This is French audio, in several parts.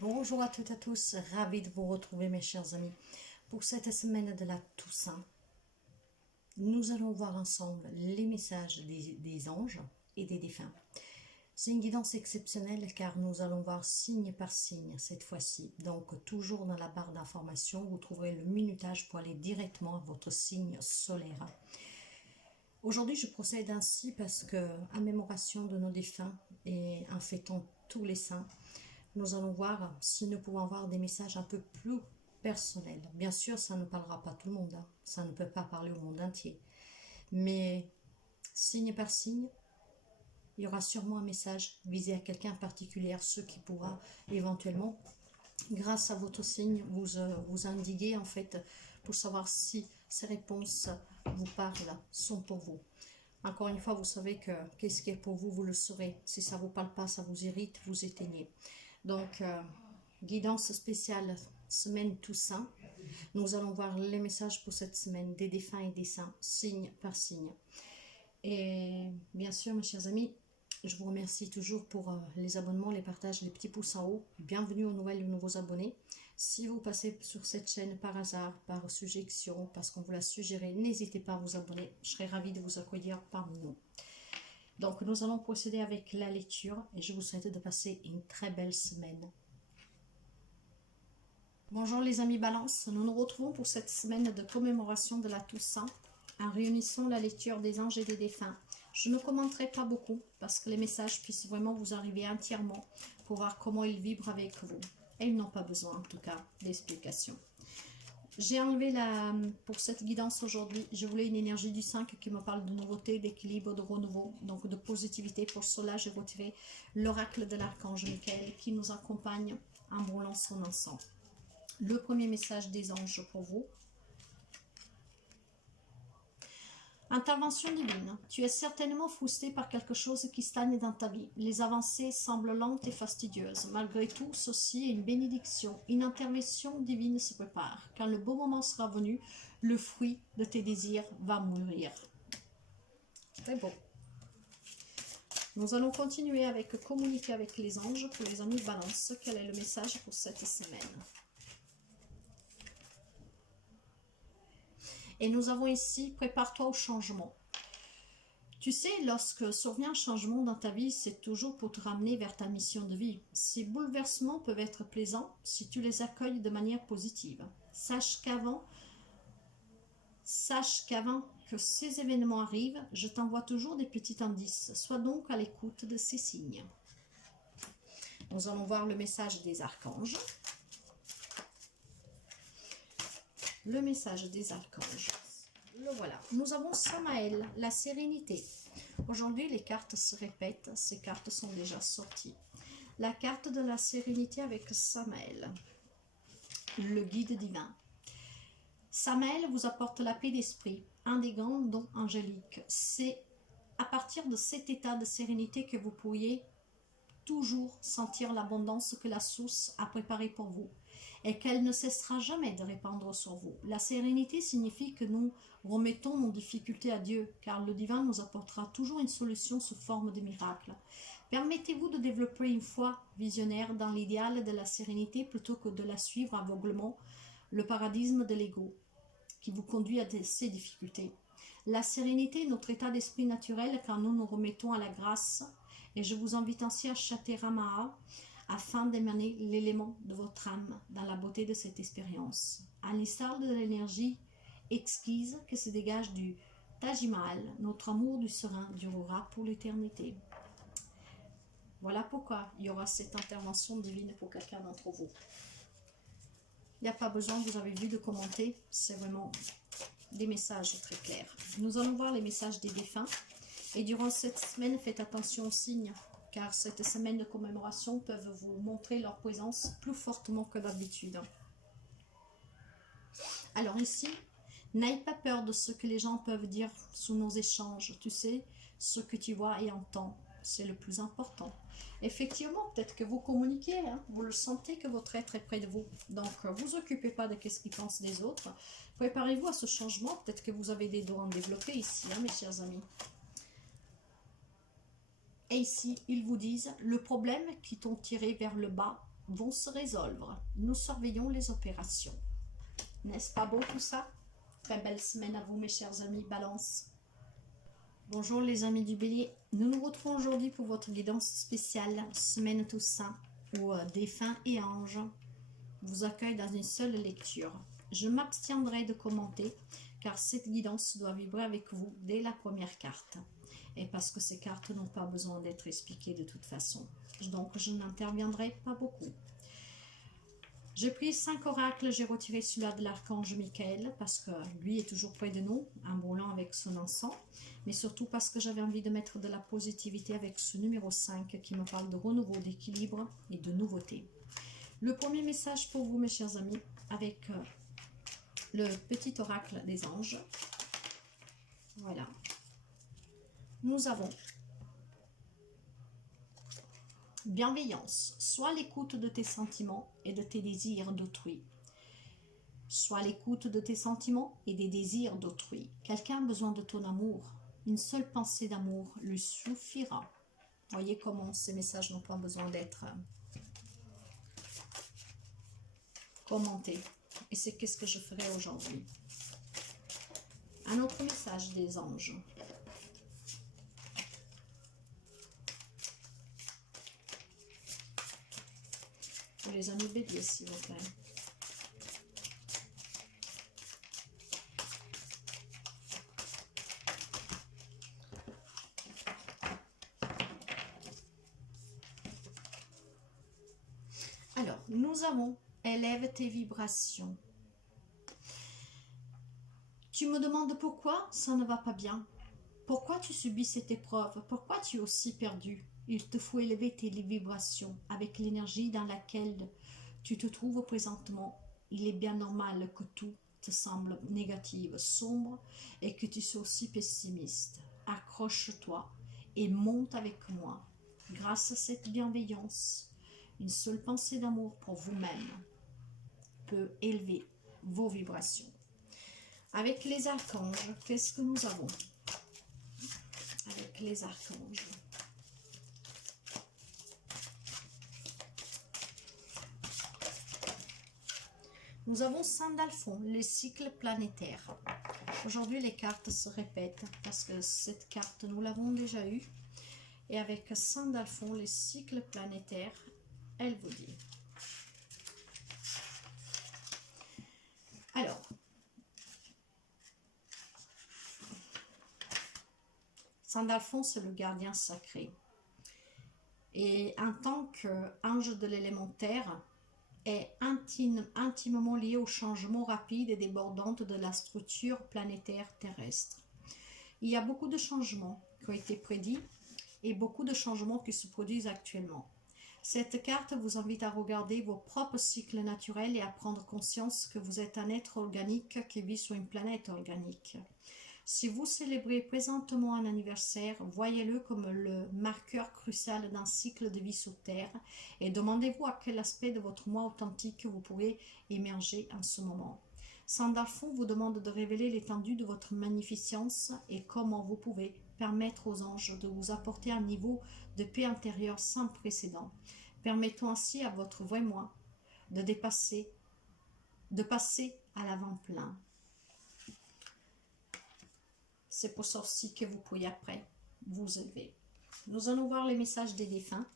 Bonjour à toutes et à tous, ravi de vous retrouver mes chers amis. Pour cette semaine de la Toussaint, nous allons voir ensemble les messages des anges et des défunts. C'est une guidance exceptionnelle car nous allons voir signe par signe cette fois-ci. Donc toujours dans la barre d'information, vous trouverez le minutage pour aller directement à votre signe solaire. Aujourd'hui, je procède ainsi parce que, en mémoration de nos défunts et en fêtant tous les saints, nous allons voir si nous pouvons avoir des messages un peu plus personnels. Bien sûr, ça ne parlera pas tout le monde, hein. Ça ne peut pas parler au monde entier. Mais signe par signe, il y aura sûrement un message visé à quelqu'un en particulier, ce qui pourra éventuellement, grâce à votre signe, vous indiquer en fait pour savoir si ces réponses vous parlent, sont pour vous. Encore une fois, vous savez que qu'est-ce qui est pour vous, vous le saurez. Si ça ne vous parle pas, ça vous irrite, vous éteignez. Donc, guidance spéciale, semaine Toussaint. Nous allons voir les messages pour cette semaine des défunts et des saints, signe par signe. Et bien sûr, mes chers amis, je vous remercie toujours pour les abonnements, les partages, les petits pouces en haut. Bienvenue aux nouvelles et aux nouveaux abonnés. Si vous passez sur cette chaîne par hasard, par suggestion, parce qu'on vous l'a suggéré, n'hésitez pas à vous abonner. Je serai ravie de vous accueillir parmi nous. Donc, nous allons procéder avec la lecture et je vous souhaite de passer une très belle semaine. Bonjour les amis Balance, nous nous retrouvons pour cette semaine de commémoration de la Toussaint en réunissant la lecture des anges et des défunts. Je ne commenterai pas beaucoup parce que les messages puissent vraiment vous arriver entièrement pour voir comment ils vibrent avec vous. Et ils n'ont pas besoin en tout cas d'explications. J'ai enlevé pour cette guidance aujourd'hui, je voulais une énergie du 5 qui me parle de nouveauté, d'équilibre, de renouveau, donc de positivité. Pour cela, j'ai retiré l'oracle de l'archange Michael qui nous accompagne en brûlant son encens. Le premier message des anges pour vous. Intervention divine. Tu es certainement frustré par quelque chose qui stagne dans ta vie. Les avancées semblent lentes et fastidieuses. Malgré tout, ceci est une bénédiction. Une intervention divine se prépare. Quand le beau moment sera venu, le fruit de tes désirs va mûrir. Très beau. Nous allons continuer avec communiquer avec les anges pour les amis Balance. Quel est le message pour cette semaine? Et nous avons ici, prépare-toi au changement. Tu sais, lorsque survient un changement dans ta vie, c'est toujours pour te ramener vers ta mission de vie. Ces bouleversements peuvent être plaisants si tu les accueilles de manière positive. Sache qu'avant que ces événements arrivent, je t'envoie toujours des petits indices. Sois donc à l'écoute de ces signes. Nous allons voir le message des archanges. Le message des archanges. Le voilà. Nous avons Samaël, la sérénité. Aujourd'hui, les cartes se répètent. Ces cartes sont déjà sorties. La carte de la sérénité avec Samaël, le guide divin. Samaël vous apporte la paix d'esprit, un des grands dons angéliques. C'est à partir de cet état de sérénité que vous pourriez toujours sentir l'abondance que la source a préparée pour vous et qu'elle ne cessera jamais de répandre sur vous. La sérénité signifie que nous remettons nos difficultés à Dieu, car le divin nous apportera toujours une solution sous forme de miracle. Permettez-vous de développer une foi visionnaire dans l'idéal de la sérénité plutôt que de la suivre aveuglement, le paradigme de l'ego qui vous conduit à ces difficultés. La sérénité est notre état d'esprit naturel quand nous nous remettons à la grâce. Et je vous invite ainsi à châter Ramaha afin d'émaner l'élément de votre âme dans la beauté de cette expérience. À l'instar de l'énergie exquise que se dégage du Taj Mahal, notre amour du serein durera pour l'éternité. Voilà pourquoi il y aura cette intervention divine pour quelqu'un d'entre vous. Il n'y a pas besoin, vous avez vu, de commenter. C'est vraiment des messages très clairs. Nous allons voir les messages des défunts. Et durant cette semaine, faites attention aux signes, car cette semaine de commémoration peuvent vous montrer leur présence plus fortement que d'habitude. Alors ici, n'aie pas peur de ce que les gens peuvent dire sous nos échanges. Tu sais, ce que tu vois et entends, c'est le plus important. Effectivement, peut-être que vous communiquez, hein, vous le sentez que votre être est près de vous. Donc, vous occupez pas de ce qu'ils pensent des autres. Préparez-vous à ce changement. Peut-être que vous avez des dons à développer ici, hein, mes chers amis. Et ici, ils vous disent, le problème qui t'ont tiré vers le bas vont se résoudre. Nous surveillons les opérations. N'est-ce pas beau tout ça? Très belle semaine à vous mes chers amis Balance. Bonjour les amis du Bélier. Nous nous retrouvons aujourd'hui pour votre guidance spéciale Semaine Toussaint où défunts et anges vous accueillent dans une seule lecture. Je m'abstiendrai de commenter car cette guidance doit vibrer avec vous dès la première carte. Et parce que ces cartes n'ont pas besoin d'être expliquées de toute façon. Donc je n'interviendrai pas beaucoup. J'ai pris 5 oracles, j'ai retiré celui-là de l'archange Michael parce que lui est toujours près de nous, un brûlant avec son encens, mais surtout parce que j'avais envie de mettre de la positivité avec ce numéro 5 qui me parle de renouveau, d'équilibre et de nouveauté. Le premier message pour vous mes chers amis avec le petit oracle des anges. Voilà. Nous avons bienveillance, sois l'écoute de tes sentiments et de tes désirs d'autrui. Sois l'écoute de tes sentiments et des désirs d'autrui. Quelqu'un a besoin de ton amour. Une seule pensée d'amour lui suffira. Voyez comment ces messages n'ont pas besoin d'être commentés. Et c'est qu'est-ce que je ferai aujourd'hui. Un autre message des anges. Pour les amis béliers, s'il vous plaît. Alors, nous avons élève tes vibrations. Tu me demandes pourquoi ça ne va pas bien. Pourquoi tu subis cette épreuve? Pourquoi tu es aussi perdu? Il te faut élever tes vibrations avec l'énergie dans laquelle tu te trouves présentement. Il est bien normal que tout te semble négatif, sombre et que tu sois aussi pessimiste. Accroche-toi et monte avec moi. Grâce à cette bienveillance, une seule pensée d'amour pour vous-même peut élever vos vibrations. Avec les archanges, qu'est-ce que nous avons? Avec les archanges. Nous avons Saint-Alphon, les cycles planétaires. Aujourd'hui, les cartes se répètent parce que cette carte, nous l'avons déjà eue. Et avec Saint-Alphon, les cycles planétaires, elle vous dit. Alors, Saint-Alphon, c'est le gardien sacré. Et en tant qu'ange de l'élémentaire, est intimement lié au changement rapide et débordant de la structure planétaire terrestre. Il y a beaucoup de changements qui ont été prédits et beaucoup de changements qui se produisent actuellement. Cette carte vous invite à regarder vos propres cycles naturels et à prendre conscience que vous êtes un être organique qui vit sur une planète organique. Si vous célébrez présentement un anniversaire, voyez-le comme le marqueur crucial d'un cycle de vie sur Terre et demandez-vous à quel aspect de votre moi authentique vous pourrez émerger en ce moment. Saint-Alphon vous demande de révéler l'étendue de votre magnificence et comment vous pouvez permettre aux anges de vous apporter un niveau de paix intérieure sans précédent. Permettons ainsi à votre vrai moi de passer à l'avant-plan. C'est pour ça aussi que vous pourriez après vous élever. Nous allons voir les messages des défunts.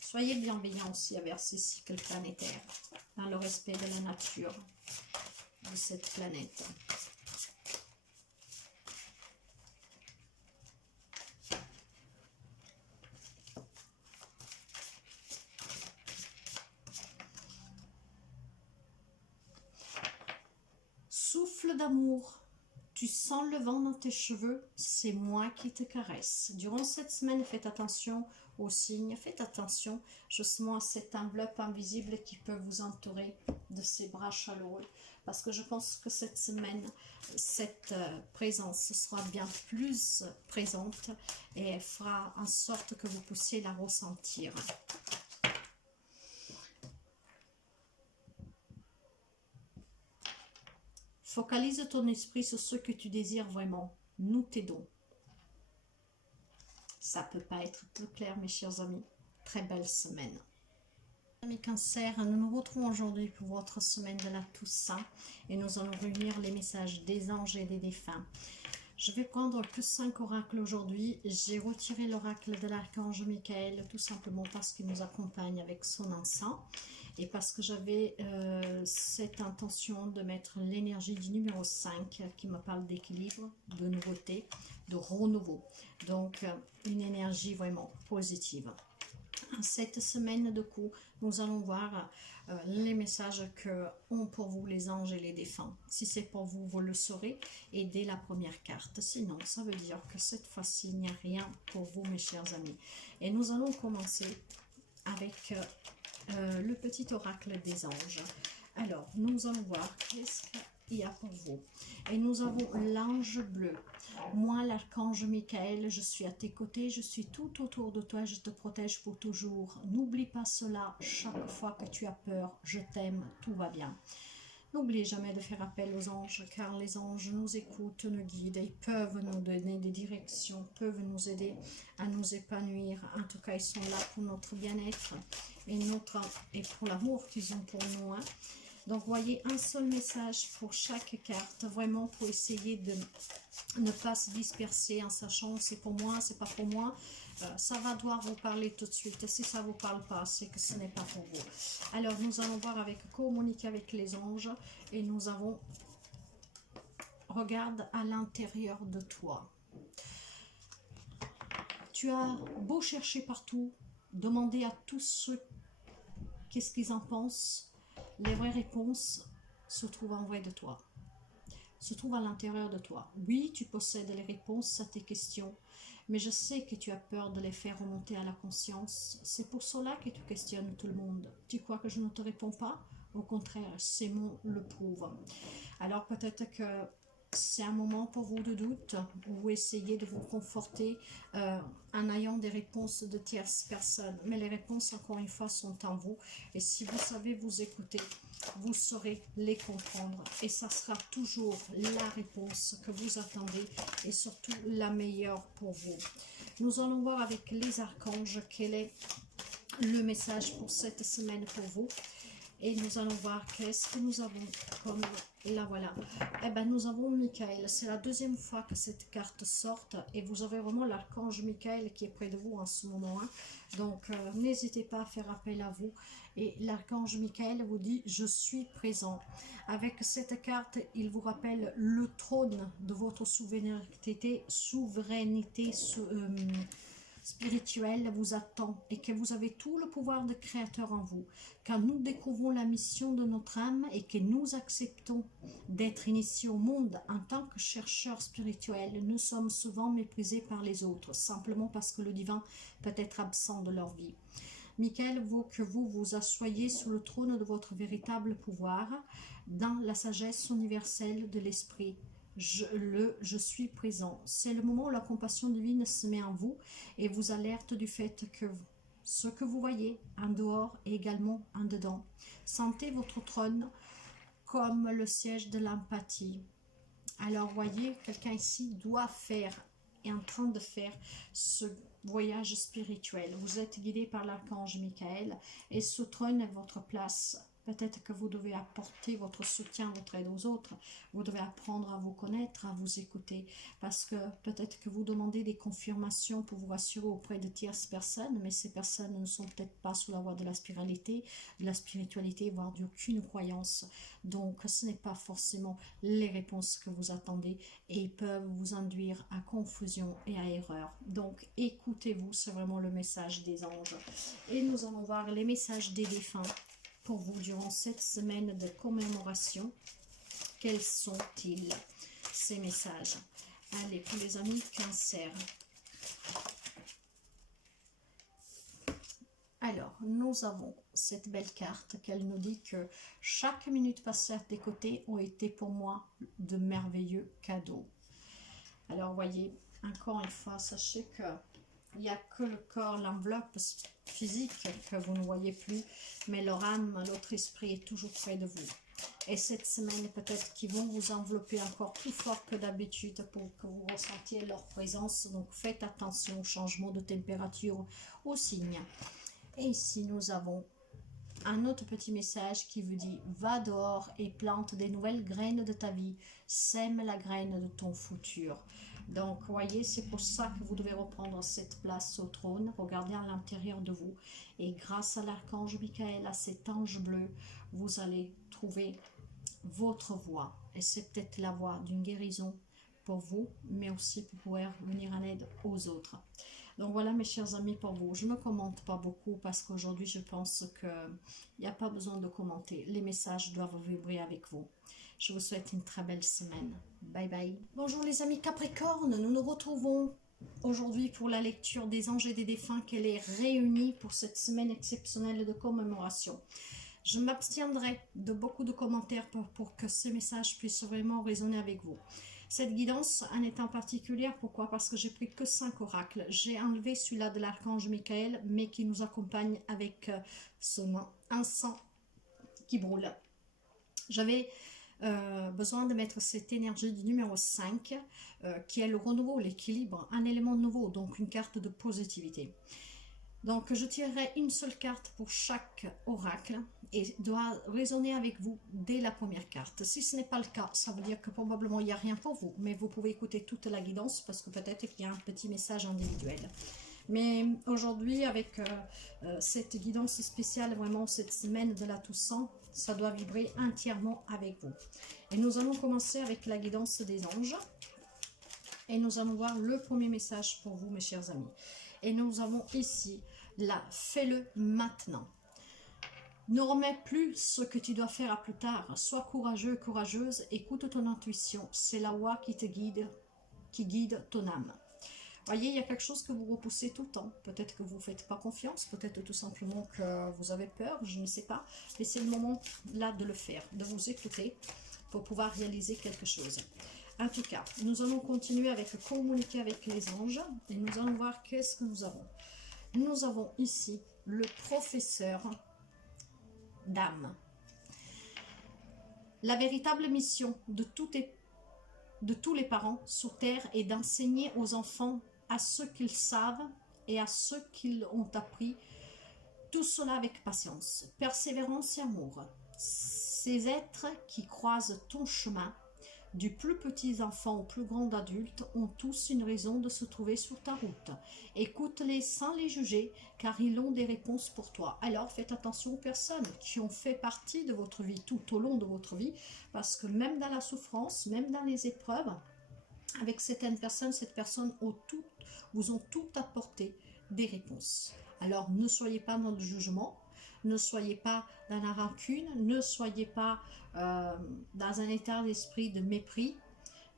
Soyez bienveillants aussi envers ces cycles planétaires, dans le respect de la nature de cette planète. Souffle d'amour, tu sens le vent dans tes cheveux, c'est moi qui te caresse. Durant cette semaine, faites attention aux signes, faites attention justement à cette enveloppe invisible qui peut vous entourer de ces bras chaleureux. Parce que je pense que cette semaine, cette présence sera bien plus présente et fera en sorte que vous puissiez la ressentir. Focalise ton esprit sur ce que tu désires vraiment. Nous t'aidons. Ça peut pas être plus clair, mes chers amis. Très belle semaine. Amis Cancer, nous nous retrouvons aujourd'hui pour votre semaine de la Toussaint et nous allons réunir les messages des anges et des défunts. Je vais prendre que 5 oracles aujourd'hui. J'ai retiré l'oracle de l'archange Michael tout simplement parce qu'il nous accompagne avec son encens et parce que j'avais cette intention de mettre l'énergie du numéro 5 qui me parle d'équilibre, de nouveauté, de renouveau. Donc une énergie vraiment positive. Cette semaine de coup, nous allons voir les messages que ont pour vous les anges et les défunts. Si c'est pour vous, vous le saurez. Et dès la première carte. Sinon, ça veut dire que cette fois-ci, il n'y a rien pour vous, mes chers amis. Et nous allons commencer avec le petit oracle des anges. Alors, nous allons voir qu'est-ce qu'il y a pour vous. Et nous avons l'ange bleu. Moi, l'archange Michael, je suis à tes côtés, je suis tout autour de toi, je te protège pour toujours. N'oublie pas cela, chaque fois que tu as peur, je t'aime, tout va bien. N'oubliez jamais de faire appel aux anges, car les anges nous écoutent, nous guident, ils peuvent nous donner des directions, peuvent nous aider à nous épanouir. En tout cas, ils sont là pour notre bien-être et pour l'amour qu'ils ont pour nous. Donc, voyez un seul message pour chaque carte, vraiment pour essayer de ne pas se disperser en sachant c'est pour moi, c'est pas pour moi. Ça va devoir vous parler tout de suite. Et si ça ne vous parle pas, c'est que ce n'est pas pour vous. Alors, nous allons voir avec communiquer avec les anges et nous avons regarde à l'intérieur de toi. Tu as beau chercher partout, demander à tous ceux qu'est-ce qu'ils en pensent. Les vraies réponses se trouvent en vrai de toi, se trouvent à l'intérieur de toi. Oui, tu possèdes les réponses à tes questions, mais je sais que tu as peur de les faire remonter à la conscience. C'est pour cela que tu questionnes tout le monde. Tu crois que je ne te réponds pas? Au contraire, ces mots le prouvent. Alors peut-être que c'est un moment pour vous de doute, où vous essayez de vous conforter en ayant des réponses de tierces personnes. Mais les réponses, encore une fois, sont en vous. Et si vous savez vous écouter, vous saurez les comprendre. Et ça sera toujours la réponse que vous attendez et surtout la meilleure pour vous. Nous allons voir avec les archanges quel est le message pour cette semaine pour vous. Et nous allons voir qu'est-ce que nous avons comme là voilà. Eh ben nous avons Michael. C'est la deuxième fois que cette carte sort et vous avez vraiment l'archange Michael qui est près de vous en ce moment. Donc n'hésitez pas à faire appel à vous. Et l'archange Michael vous dit je suis présent. Avec cette carte, il vous rappelle le trône de votre souveraineté spirituel vous attend et que vous avez tout le pouvoir de créateur en vous. Quand nous découvrons la mission de notre âme et que nous acceptons d'être initiés au monde en tant que chercheurs spirituels, nous sommes souvent méprisés par les autres, simplement parce que le divin peut être absent de leur vie. Michael veut que vous vous assoyiez sous le trône de votre véritable pouvoir, dans la sagesse universelle de l'esprit. Je suis présent. C'est le moment où la compassion divine se met en vous et vous alerte du fait que ce que vous voyez en dehors est également en dedans. Sentez votre trône comme le siège de l'empathie. Alors voyez, quelqu'un ici doit faire, est en train de faire ce voyage spirituel. Vous êtes guidé par l'archange Michael et ce trône est votre place. Peut-être que vous devez apporter votre soutien, votre aide aux autres. Vous devez apprendre à vous connaître, à vous écouter. Parce que peut-être que vous demandez des confirmations pour vous rassurer auprès de tierces personnes, mais ces personnes ne sont peut-être pas sous la voie de la spiritualité, voire d'aucune croyance. Donc ce n'est pas forcément les réponses que vous attendez et ils peuvent vous induire à confusion et à erreur. Donc écoutez-vous, c'est vraiment le message des anges. Et nous allons voir les messages des défunts pour vous durant cette semaine de commémoration. Quels sont-ils, ces messages? Allez, pour les amis Cancer. Alors, nous avons cette belle carte qu'elle nous dit que chaque minute passée à tes côtés ont été pour moi de merveilleux cadeaux. Alors, voyez, encore une fois, sachez que il n'y a que le corps, l'enveloppe physique que vous ne voyez plus, mais leur âme, l'autre esprit est toujours près de vous. Et cette semaine, peut-être qu'ils vont vous envelopper encore plus fort que d'habitude pour que vous ressentiez leur présence. Donc faites attention au changement de température au signe. Et ici, nous avons un autre petit message qui vous dit: va dehors et plante des nouvelles graines de ta vie, sème la graine de ton futur. Donc voyez, c'est pour ça que vous devez reprendre cette place au trône. Regardez à l'intérieur de vous, et grâce à l'archange Michael, à cet ange bleu, vous allez trouver votre voie. Et c'est peut-être la voie d'une guérison pour vous, mais aussi pour pouvoir venir en aide aux autres. Donc voilà mes chers amis pour vous. Je ne commente pas beaucoup parce qu'aujourd'hui je pense qu'il n'y a pas besoin de commenter. Les messages doivent vibrer avec vous. Je vous souhaite une très belle semaine. Bye bye. Bonjour les amis Capricorne, nous nous retrouvons aujourd'hui pour la lecture des anges et des défunts qu'elle est réunie pour cette semaine exceptionnelle de commémoration. Je m'abstiendrai de beaucoup de commentaires pour que ces messages puissent vraiment résonner avec vous. Cette guidance en est en particulière, pourquoi? Parce que j'ai pris que 5 oracles. J'ai enlevé celui-là de l'archange Michael, mais qui nous accompagne avec son encens qui brûle. J'avais besoin de mettre cette énergie du numéro 5, qui est le renouveau, l'équilibre, un élément nouveau, donc une carte de positivité. Donc je tirerai une seule carte pour chaque oracle et doit résonner avec vous dès la première carte. Si ce n'est pas le cas, ça veut dire que probablement il n'y a rien pour vous, mais vous pouvez écouter toute la guidance parce que peut-être qu'il y a un petit message individuel. Mais aujourd'hui, avec cette guidance spéciale, vraiment cette semaine de la Toussaint, ça doit vibrer entièrement avec vous. Et nous allons commencer avec la guidance des anges. Et nous allons voir le premier message pour vous, mes chers amis. Et nous avons ici la « fais-le maintenant ». Ne remets plus ce que tu dois faire à plus tard. Sois courageux, courageuse, écoute ton intuition. C'est la voix qui te guide, qui guide ton âme. Voyez, il y a quelque chose que vous repoussez tout le temps. Peut-être que vous ne faites pas confiance, peut-être tout simplement que vous avez peur, je ne sais pas. Mais c'est le moment là de le faire, de vous écouter pour pouvoir réaliser quelque chose. En tout cas, nous allons continuer avec communiquer avec les anges et nous allons voir qu'est-ce que nous avons. Nous avons ici le professeur d'âme. La véritable mission de tous les parents sur terre est d'enseigner aux enfants à ce qu'ils savent et à ce qu'ils ont appris, tout cela avec patience, persévérance et amour. Ces êtres qui croisent ton chemin, du plus petit enfant au plus grand adulte, ont tous une raison de se trouver sur ta route. Écoute-les sans les juger, car ils ont des réponses pour toi. Alors faites attention aux personnes qui ont fait partie de votre vie tout au long de votre vie, parce que même dans la souffrance, même dans les épreuves, avec certaines personnes, cette personne vous ont tout apporté des réponses. Alors ne soyez pas dans le jugement, ne soyez pas dans la rancune, ne soyez pas dans un état d'esprit de mépris,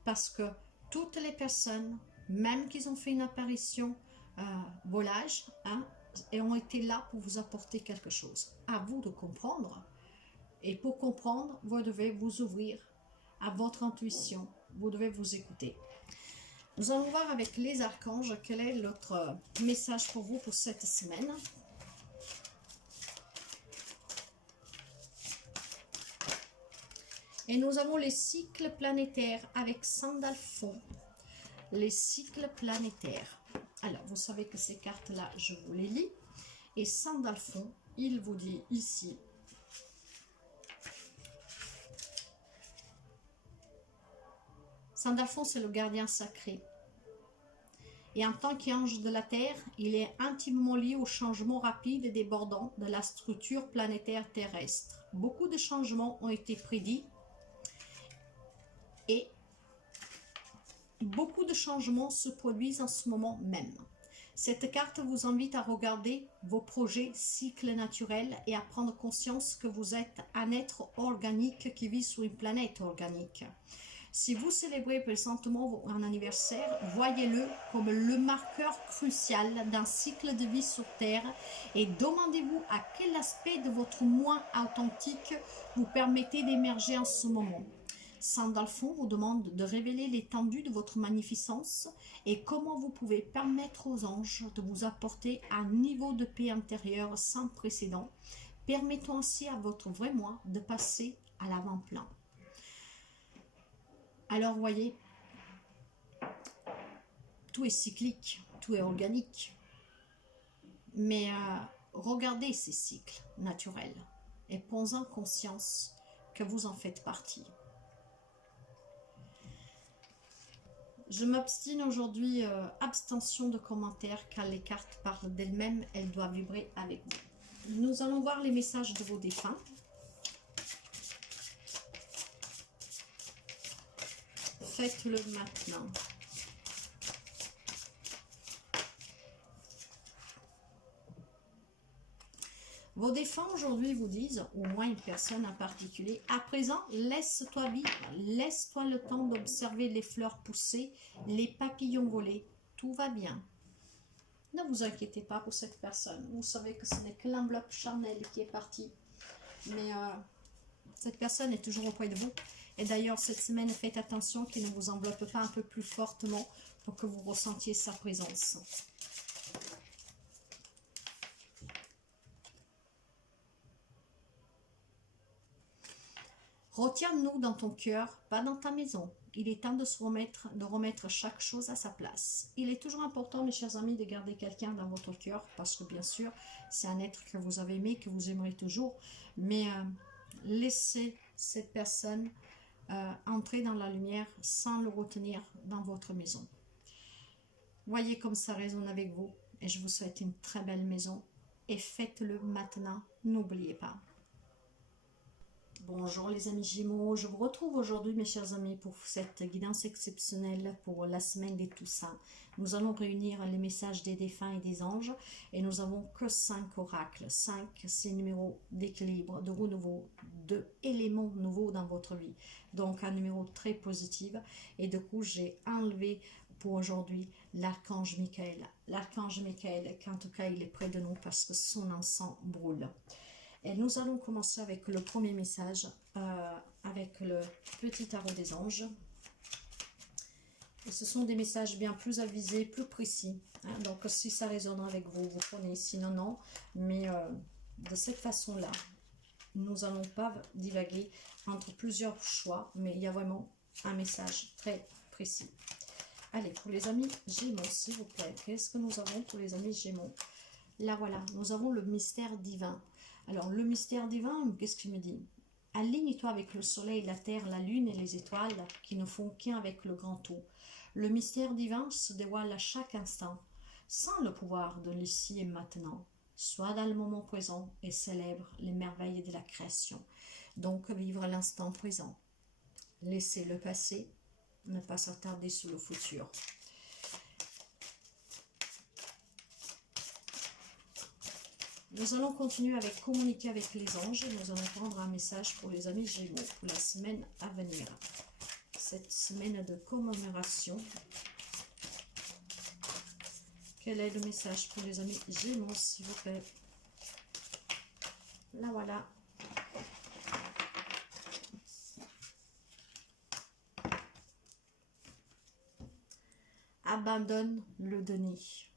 parce que toutes les personnes, même qu'ils ont fait une apparition volage, et ont été là pour vous apporter quelque chose. À vous de comprendre, et pour comprendre, vous devez vous ouvrir à votre intuition, vous devez vous écouter. Nous allons voir avec les archanges quel est notre message pour vous pour cette semaine. Et nous avons les cycles planétaires avec Sandalphon. Les cycles planétaires. Alors, vous savez que ces cartes-là, je vous les lis. Et Sandalphon, il vous dit ici. Sandalphon, c'est le gardien sacré. Et en tant qu'ange de la Terre, il est intimement lié au changement rapide et débordant de la structure planétaire terrestre. Beaucoup de changements ont été prédits et beaucoup de changements se produisent en ce moment même. Cette carte vous invite à regarder vos projets cycles naturels et à prendre conscience que vous êtes un être organique qui vit sur une planète organique. Si vous célébrez présentement un anniversaire, voyez-le comme le marqueur crucial d'un cycle de vie sur Terre et demandez-vous à quel aspect de votre moi authentique vous permettez d'émerger en ce moment. Sandalphon vous demande de révéler l'étendue de votre magnificence et comment vous pouvez permettre aux anges de vous apporter un niveau de paix intérieure sans précédent, permettant ainsi à votre vrai moi de passer à l'avant-plan. Alors, voyez, tout est cyclique, tout est organique. Mais regardez ces cycles naturels et prenez conscience que vous en faites partie. Je m'abstine aujourd'hui, abstention de commentaires, car les cartes parlent d'elles-mêmes, elles doivent vibrer avec vous. Nous allons voir les messages de vos défunts. Faites-le maintenant. Vos défunts aujourd'hui vous disent, au moins une personne en particulier, à présent, laisse-toi vivre, laisse-toi le temps d'observer les fleurs pousser, les papillons voler, tout va bien. Ne vous inquiétez pas pour cette personne, vous savez que ce n'est que l'enveloppe charnelle qui est partie, mais cette personne est toujours auprès de vous. Et d'ailleurs, cette semaine, faites attention qu'il ne vous enveloppe pas un peu plus fortement pour que vous ressentiez sa présence. Retiens-nous dans ton cœur, pas dans ta maison. Il est temps de remettre chaque chose à sa place. Il est toujours important, mes chers amis, de garder quelqu'un dans votre cœur, parce que bien sûr, c'est un être que vous avez aimé, que vous aimerez toujours. Mais laissez cette personne entrer dans la lumière sans le retenir dans votre maison. Voyez comme ça résonne avec vous. Et je vous souhaite une très belle maison. Et faites-le maintenant, n'oubliez pas. Bonjour les amis Gémeaux, je vous retrouve aujourd'hui mes chers amis pour cette guidance exceptionnelle pour la semaine des Toussaints. Nous allons réunir les messages des défunts et des anges et nous n'avons que 5 oracles. 5, c'est numéro d'équilibre, de renouveau, d'éléments nouveaux dans votre vie. Donc un numéro très positif et du coup j'ai enlevé pour aujourd'hui l'archange Michael. L'archange Michael, qu'en tout cas il est près de nous parce que son encens brûle. Et nous allons commencer avec le premier message, avec le petit tarot des anges. Et ce sont des messages bien plus avisés, plus précis. Hein. Donc si ça résonne avec vous, vous prenez, sinon non. Mais de cette façon-là, nous n'allons pas divaguer entre plusieurs choix, mais il y a vraiment un message très précis. Allez, pour les amis Gémeaux, s'il vous plaît, qu'est-ce que nous avons pour les amis Gémeaux? Là, voilà, nous avons le mystère divin. Alors, le mystère divin, qu'est-ce qu'il me dit? Aligne-toi avec le soleil, la terre, la lune et les étoiles qui ne font qu'un avec le grand tout. Le mystère divin se dévoile à chaque instant, sans le pouvoir de l'ici et maintenant. Sois dans le moment présent et célèbre les merveilles de la création. Donc, vivre l'instant présent. Laissez le passé, ne pas s'attarder sur le futur. Nous allons continuer avec communiquer avec les anges et nous allons prendre un message pour les amis Gémeaux pour la semaine à venir. Cette semaine de commémoration. Quel est le message pour les amis Gémeaux, s'il vous plaît? Là, voilà. Abandonne le déni.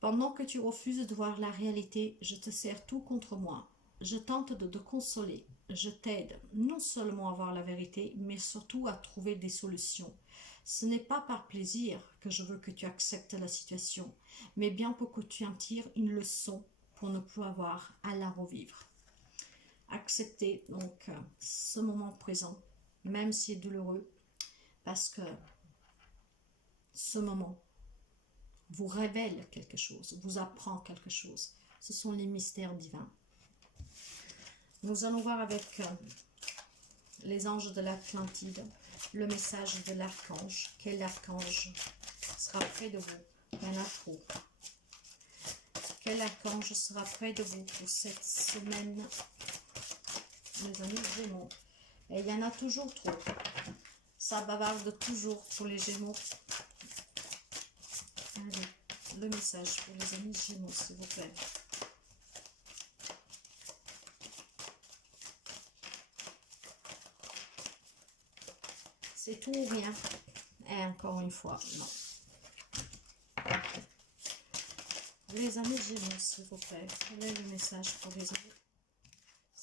Pendant que tu refuses de voir la réalité, je te sers tout contre moi. Je tente de te consoler. Je t'aide non seulement à voir la vérité, mais surtout à trouver des solutions. Ce n'est pas par plaisir que je veux que tu acceptes la situation, mais bien pour que tu en tires une leçon pour ne plus avoir à la revivre. Acceptez donc ce moment présent, même s'il est douloureux, parce que ce moment vous révèle quelque chose, vous apprend quelque chose. Ce sont les mystères divins. Nous allons voir avec les anges de l'Atlantide le message de l'archange. Quel archange sera près de vous? Il y en a trop. Quel archange sera près de vous pour cette semaine, les amis Gémeaux? Et il y en a toujours trop. Ça bavarde toujours pour les Gémeaux. Allez, le message pour les amis Gémeaux, s'il vous plaît. C'est tout ou rien. Et encore une fois, non. Les amis Gémeaux, s'il vous plaît. Quel est le message pour les amis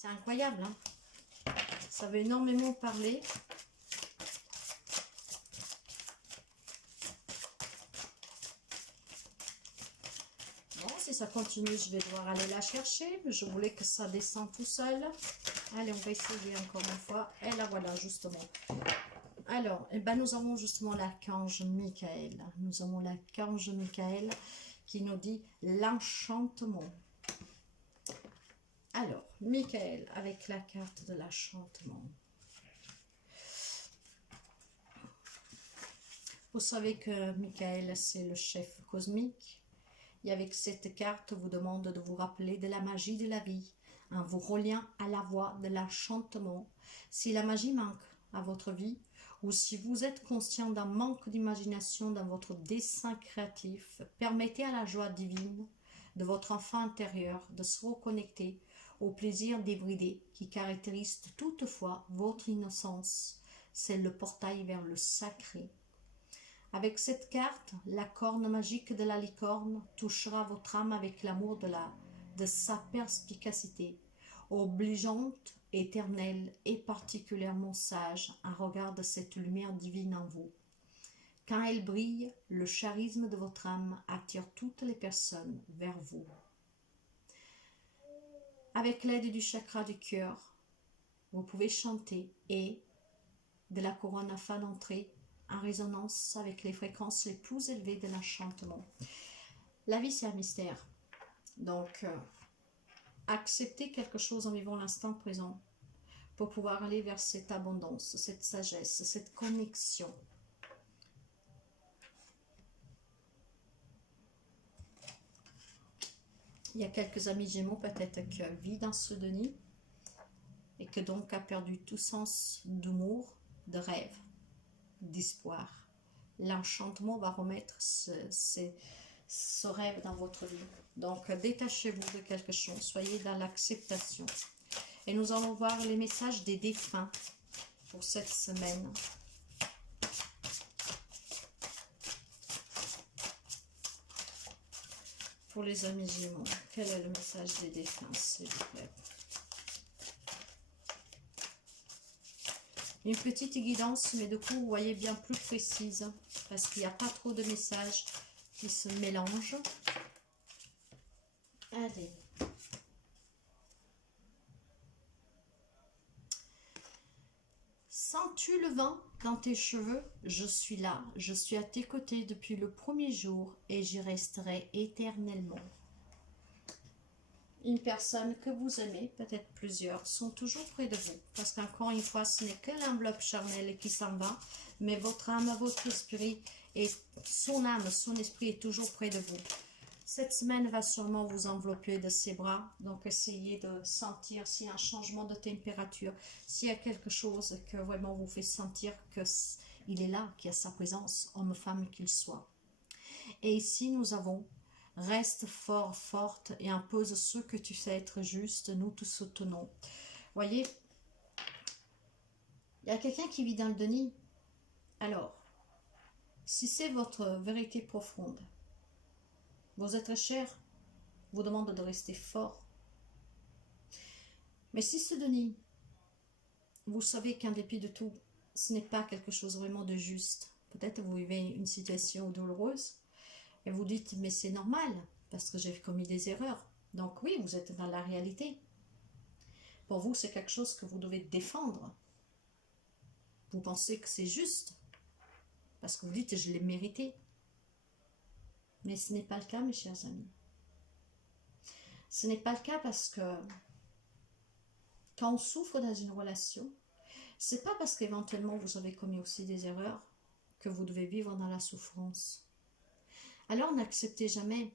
C'est incroyable, hein? Ça veut énormément parler. Bon, si ça continue, je vais devoir aller la chercher. Mais je voulais que ça descende tout seul. Allez, on va essayer encore une fois. Et là, voilà, justement. Alors, eh ben, nous avons justement l'archange Michael. Nous avons l'archange Michael qui nous dit l'enchantement. Alors, Michael avec la carte de l'enchantement. Vous savez que Michael, c'est le chef cosmique. Et avec cette carte, vous demande de vous rappeler de la magie de la vie, en vous reliant à la voie de l'enchantement. Si la magie manque à votre vie, ou si vous êtes conscient d'un manque d'imagination dans votre dessin créatif, permettez à la joie divine de votre enfant intérieur de se reconnecter au plaisir débridé qui caractérise toutefois votre innocence. C'est le portail vers le sacré. Avec cette carte, la corne magique de la licorne touchera votre âme avec l'amour de sa perspicacité, obligeante, éternelle et particulièrement sage, un regard de cette lumière divine en vous. Quand elle brille, le charisme de votre âme attire toutes les personnes vers vous. Avec l'aide du chakra du cœur, vous pouvez chanter et de la couronne afin d'entrer en résonance avec les fréquences les plus élevées de l'enchantement. La vie, c'est un mystère. Donc, accepter quelque chose en vivant l'instant présent pour pouvoir aller vers cette abondance, cette sagesse, cette connexion. Il y a quelques amis Gémeaux peut-être qui vivent dans ce déni et que donc a perdu tout sens d'amour, de rêve, d'espoir. L'enchantement va remettre ce rêve dans votre vie. Donc, détachez-vous de quelque chose. Soyez dans l'acceptation. Et nous allons voir les messages des défunts pour cette semaine. Pour les amis Gémeaux, quel est le message des défunts, s'il vous plaît? Une petite guidance, mais du coup, vous voyez bien plus précise, parce qu'il n'y a pas trop de messages qui se mélangent. Allez. Sens-tu le vent dans tes cheveux? Je suis là, je suis à tes côtés depuis le premier jour et j'y resterai éternellement. Une personne que vous aimez, peut-être plusieurs, sont toujours près de vous. Parce qu'encore une fois, ce n'est que l'enveloppe charnelle qui s'en va, mais votre âme, votre esprit, et son âme, son esprit est toujours près de vous. Cette semaine va sûrement vous envelopper de ses bras, donc essayez de sentir s'il y a un changement de température, s'il y a quelque chose que vraiment vous fait sentir qu'il est là, qu'il y a sa présence, homme, femme qu'il soit. Et ici, nous avons reste fort, forte et impose ce que tu sais être juste, nous te soutenons. Voyez, il y a quelqu'un qui vit dans le déni. Alors, si c'est votre vérité profonde, vos êtres chers vous demandent de rester fort. Mais si ce déni, vous savez qu'en dépit de tout, ce n'est pas quelque chose vraiment de juste, peut-être vous vivez une situation douloureuse, et vous dites, mais c'est normal, parce que j'ai commis des erreurs. Donc oui, vous êtes dans la réalité. Pour vous, c'est quelque chose que vous devez défendre. Vous pensez que c'est juste, parce que vous dites, je l'ai mérité. Mais ce n'est pas le cas, mes chers amis. Ce n'est pas le cas parce que quand on souffre dans une relation, c'est pas parce qu'éventuellement vous avez commis aussi des erreurs que vous devez vivre dans la souffrance. Alors n'acceptez jamais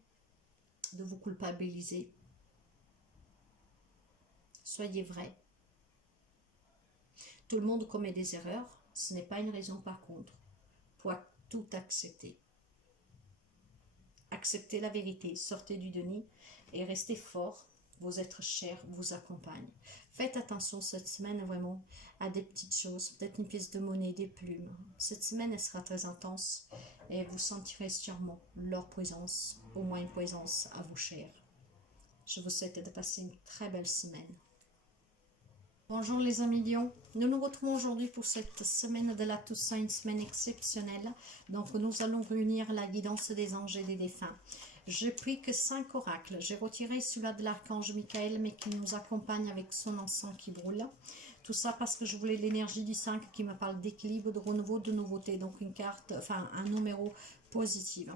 de vous culpabiliser. Soyez vrai. Tout le monde commet des erreurs, ce n'est pas une raison par contre pour tout accepter. Acceptez la vérité, sortez du déni et restez fort. Vos êtres chers vous accompagnent. Faites attention cette semaine vraiment à des petites choses, peut-être une pièce de monnaie, des plumes. Cette semaine, elle sera très intense et vous sentirez sûrement leur présence, au moins une présence à vous chère. Je vous souhaite de passer une très belle semaine. Bonjour les amis Lions, nous nous retrouvons aujourd'hui pour cette semaine de la Toussaint, une semaine exceptionnelle. Donc nous allons réunir la guidance des anges et des défunts. J'ai pris que 5 oracles, j'ai retiré celui-là de l'archange Michael mais qui nous accompagne avec son encens qui brûle. Tout ça parce que je voulais l'énergie du 5 qui me parle d'équilibre, de renouveau, de nouveauté, donc une carte, enfin un numéro positif.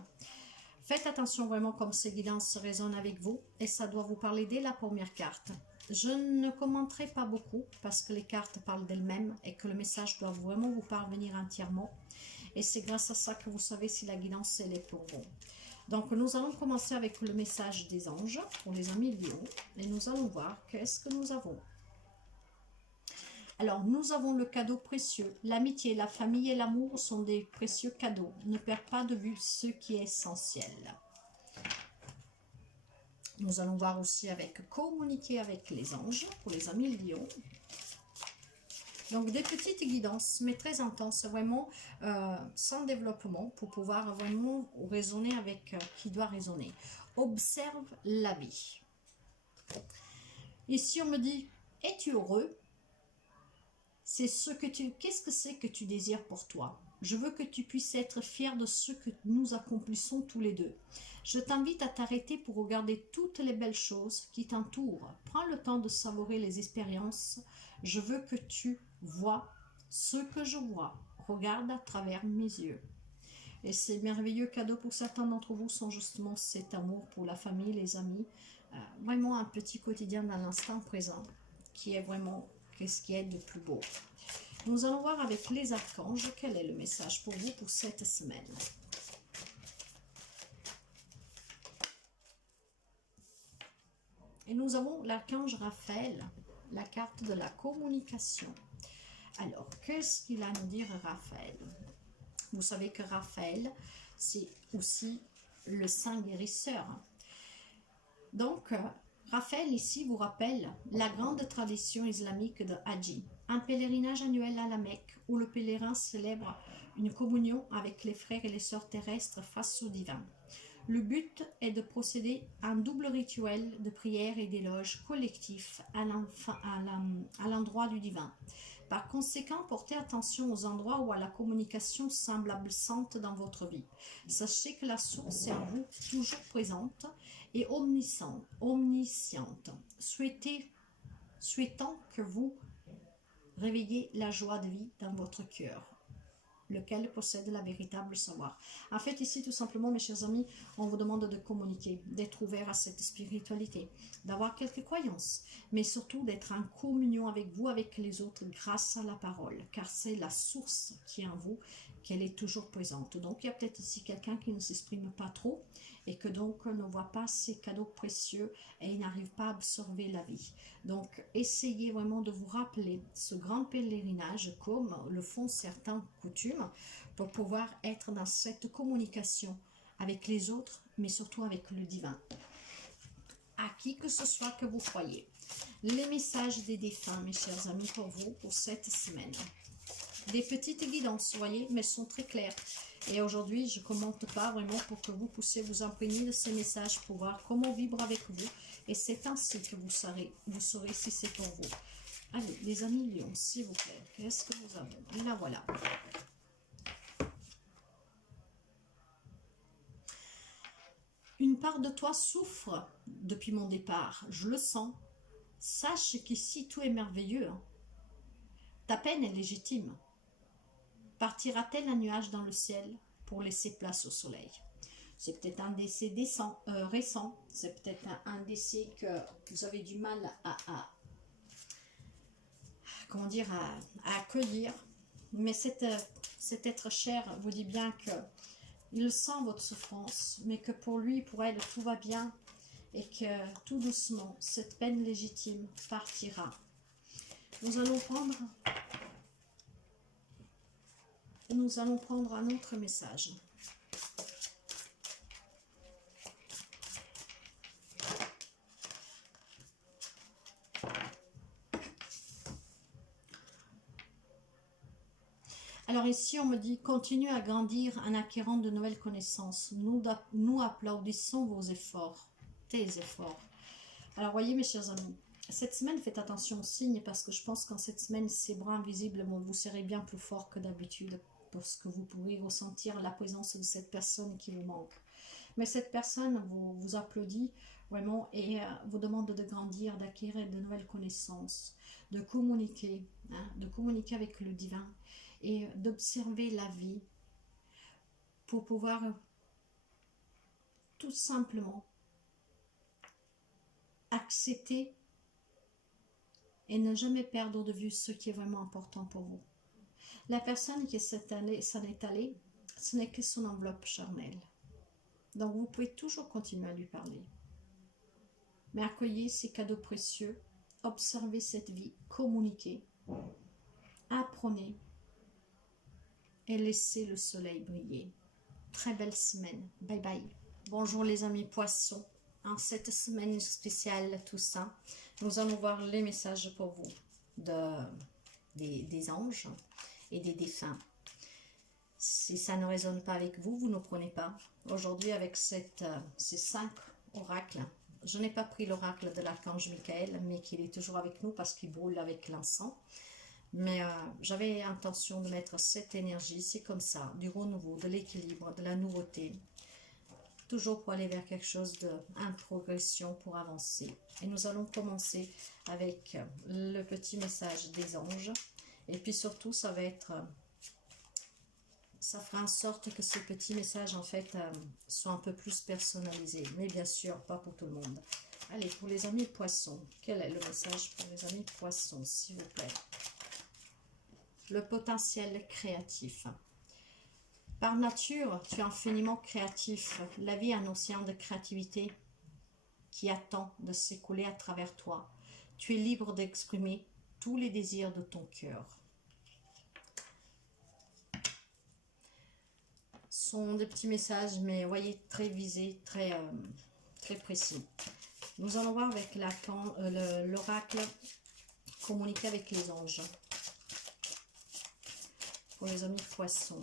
Faites attention vraiment comme ces guidances résonnent avec vous et ça doit vous parler dès la première carte. Je ne commenterai pas beaucoup parce que les cartes parlent d'elles-mêmes et que le message doit vraiment vous parvenir entièrement. Et c'est grâce à ça que vous savez si la guidance elle est pour vous. Donc nous allons commencer avec le message des anges pour les amis Lions et nous allons voir qu'est-ce que nous avons. Alors, nous avons le cadeau précieux. L'amitié, la famille et l'amour sont des précieux cadeaux. Ne perds pas de vue ce qui est essentiel. Nous allons voir aussi avec communiquer avec les anges pour les amis Lions. Donc, des petites guidances, mais très intenses, vraiment sans développement pour pouvoir vraiment raisonner avec qui doit raisonner. Observe la vie. Ici, on me dit, es-tu heureux ? C'est ce que qu'est-ce que c'est que tu désires pour toi? Je veux que tu puisses être fier de ce que nous accomplissons tous les deux. Je t'invite à t'arrêter pour regarder toutes les belles choses qui t'entourent. Prends le temps de savourer les expériences. Je veux que tu vois ce que je vois. Regarde à travers mes yeux. Et ces merveilleux cadeaux pour certains d'entre vous sont justement cet amour pour la famille, les amis. Vraiment un petit quotidien dans l'instant présent qui est vraiment ce qui est de plus beau. Nous allons voir avec les archanges quel est le message pour vous pour cette semaine. Et nous avons l'archange Raphaël, la carte de la communication. Alors, qu'est-ce qu'il a à nous dire Raphaël? Vous savez que Raphaël, c'est aussi le saint guérisseur. Donc, Raphaël ici vous rappelle la grande tradition islamique de Hadji, un pèlerinage annuel à la Mecque où le pèlerin célèbre une communion avec les frères et les sœurs terrestres face au divin. Le but est de procéder à un double rituel de prière et d'éloge collectif à l'endroit du divin. Par conséquent, portez attention aux endroits où la communication semble absente dans votre vie. Sachez que la source est en vous, toujours présente et omnisciente. Souhaitant que vous réveillez la joie de vie dans votre cœur, lequel possède la véritable savoir. En fait, ici, tout simplement, mes chers amis, on vous demande de communiquer, d'être ouvert à cette spiritualité, d'avoir quelques croyances, mais surtout d'être en communion avec vous, avec les autres, grâce à la parole, car c'est la source qui est en vous, qu'elle est toujours présente. Donc, il y a peut-être ici quelqu'un qui ne s'exprime pas trop, et que donc ne voit pas ces cadeaux précieux, et il n'arrive pas à absorber la vie. Donc, essayez vraiment de vous rappeler ce grand pèlerinage, comme le font certains coutumes, pour pouvoir être dans cette communication avec les autres, mais surtout avec le divin. À qui que ce soit que vous croyez. Les messages des défunts, mes chers amis, pour vous, pour cette semaine. Des petites guidances, vous voyez, mais elles sont très claires. Et aujourd'hui, je ne commente pas vraiment pour que vous puissiez vous imprégner de ces messages pour voir comment vivre avec vous. Et c'est ainsi que vous saurez si c'est pour vous. Allez, les amis lions, s'il vous plaît, qu'est-ce que nous avons? Là, voilà. Une part de toi souffre depuis mon départ, je le sens. Sache qu'ici, tout est merveilleux. Ta peine est légitime. Partira-t-elle un nuage dans le ciel pour laisser place au soleil? C'est peut-être un décès récent, c'est peut-être un décès que vous avez du mal à accueillir. Mais cet être cher vous dit bien que il sent votre souffrance, mais que pour lui, pour elle, tout va bien et que tout doucement, cette peine légitime partira. Nous allons prendre un autre message. Alors ici, on me dit, continue à grandir en acquérant de nouvelles connaissances. Nous applaudissons vos efforts, tes efforts. Alors voyez mes chers amis, Cette semaine, faites attention aux signes parce que je pense qu'en cette semaine, ces bras invisibles, vous serez bien plus fort que d'habitude parce que vous pourrez ressentir la présence de cette personne qui vous manque. Mais cette personne vous applaudit vraiment et vous demande de grandir, d'acquérir de nouvelles connaissances, de communiquer avec le divin et d'observer la vie pour pouvoir tout simplement accepter et ne jamais perdre de vue ce qui est vraiment important pour vous. La personne qui s'en est allée, ce n'est que son enveloppe charnelle. Donc vous pouvez toujours continuer à lui parler. Mais accueillez ces cadeaux précieux, observez cette vie, communiquez, apprenez et laissez le soleil briller. Très belle semaine. Bye bye. Bonjour les amis poissons. En cette semaine spéciale Toussaint, nous allons voir les messages pour vous des anges et des défunts. Si ça ne résonne pas avec vous, vous ne prenez pas. Aujourd'hui, avec ces 5 oracles, je n'ai pas pris l'oracle de l'archange Michael, mais qu'il est toujours avec nous parce qu'il brûle avec l'encens. Mais j'avais intention de mettre cette énergie, c'est comme ça, du renouveau, de l'équilibre, de la nouveauté. Toujours pour aller vers quelque chose une progression pour avancer. Et nous allons commencer avec le petit message des anges. Et puis surtout, ça fera en sorte que ce petit message en fait soit un peu plus personnalisé. Mais bien sûr, pas pour tout le monde. Allez, pour les amis poissons, quel est le message pour les amis poissons, s'il vous plaît? Le potentiel créatif. Par nature, tu es infiniment créatif. La vie est un océan de créativité qui attend de s'écouler à travers toi. Tu es libre d'exprimer tous les désirs de ton cœur. Ce sont des petits messages, mais voyez, très visés, très précis. Nous allons voir avec l'oracle communiquer avec les anges. Pour les amis poissons.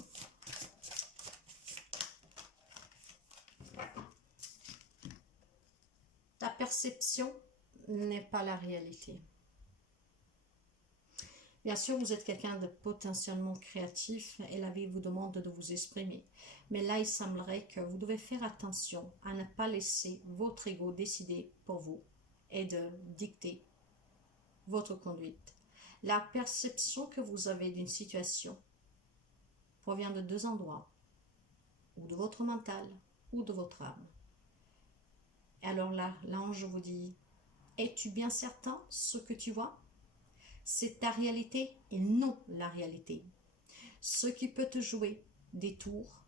Ta perception n'est pas la réalité. Bien sûr, vous êtes quelqu'un de potentiellement créatif et la vie vous demande de vous exprimer. Mais là, il semblerait que vous devez faire attention à ne pas laisser votre ego décider pour vous et de dicter votre conduite. La perception que vous avez d'une situation provient de 2 endroits, ou de votre mental, ou de votre âme. Et alors là, l'ange vous dit, es-tu bien certain ce que tu vois? C'est ta réalité et non la réalité. Ce qui peut te jouer des tours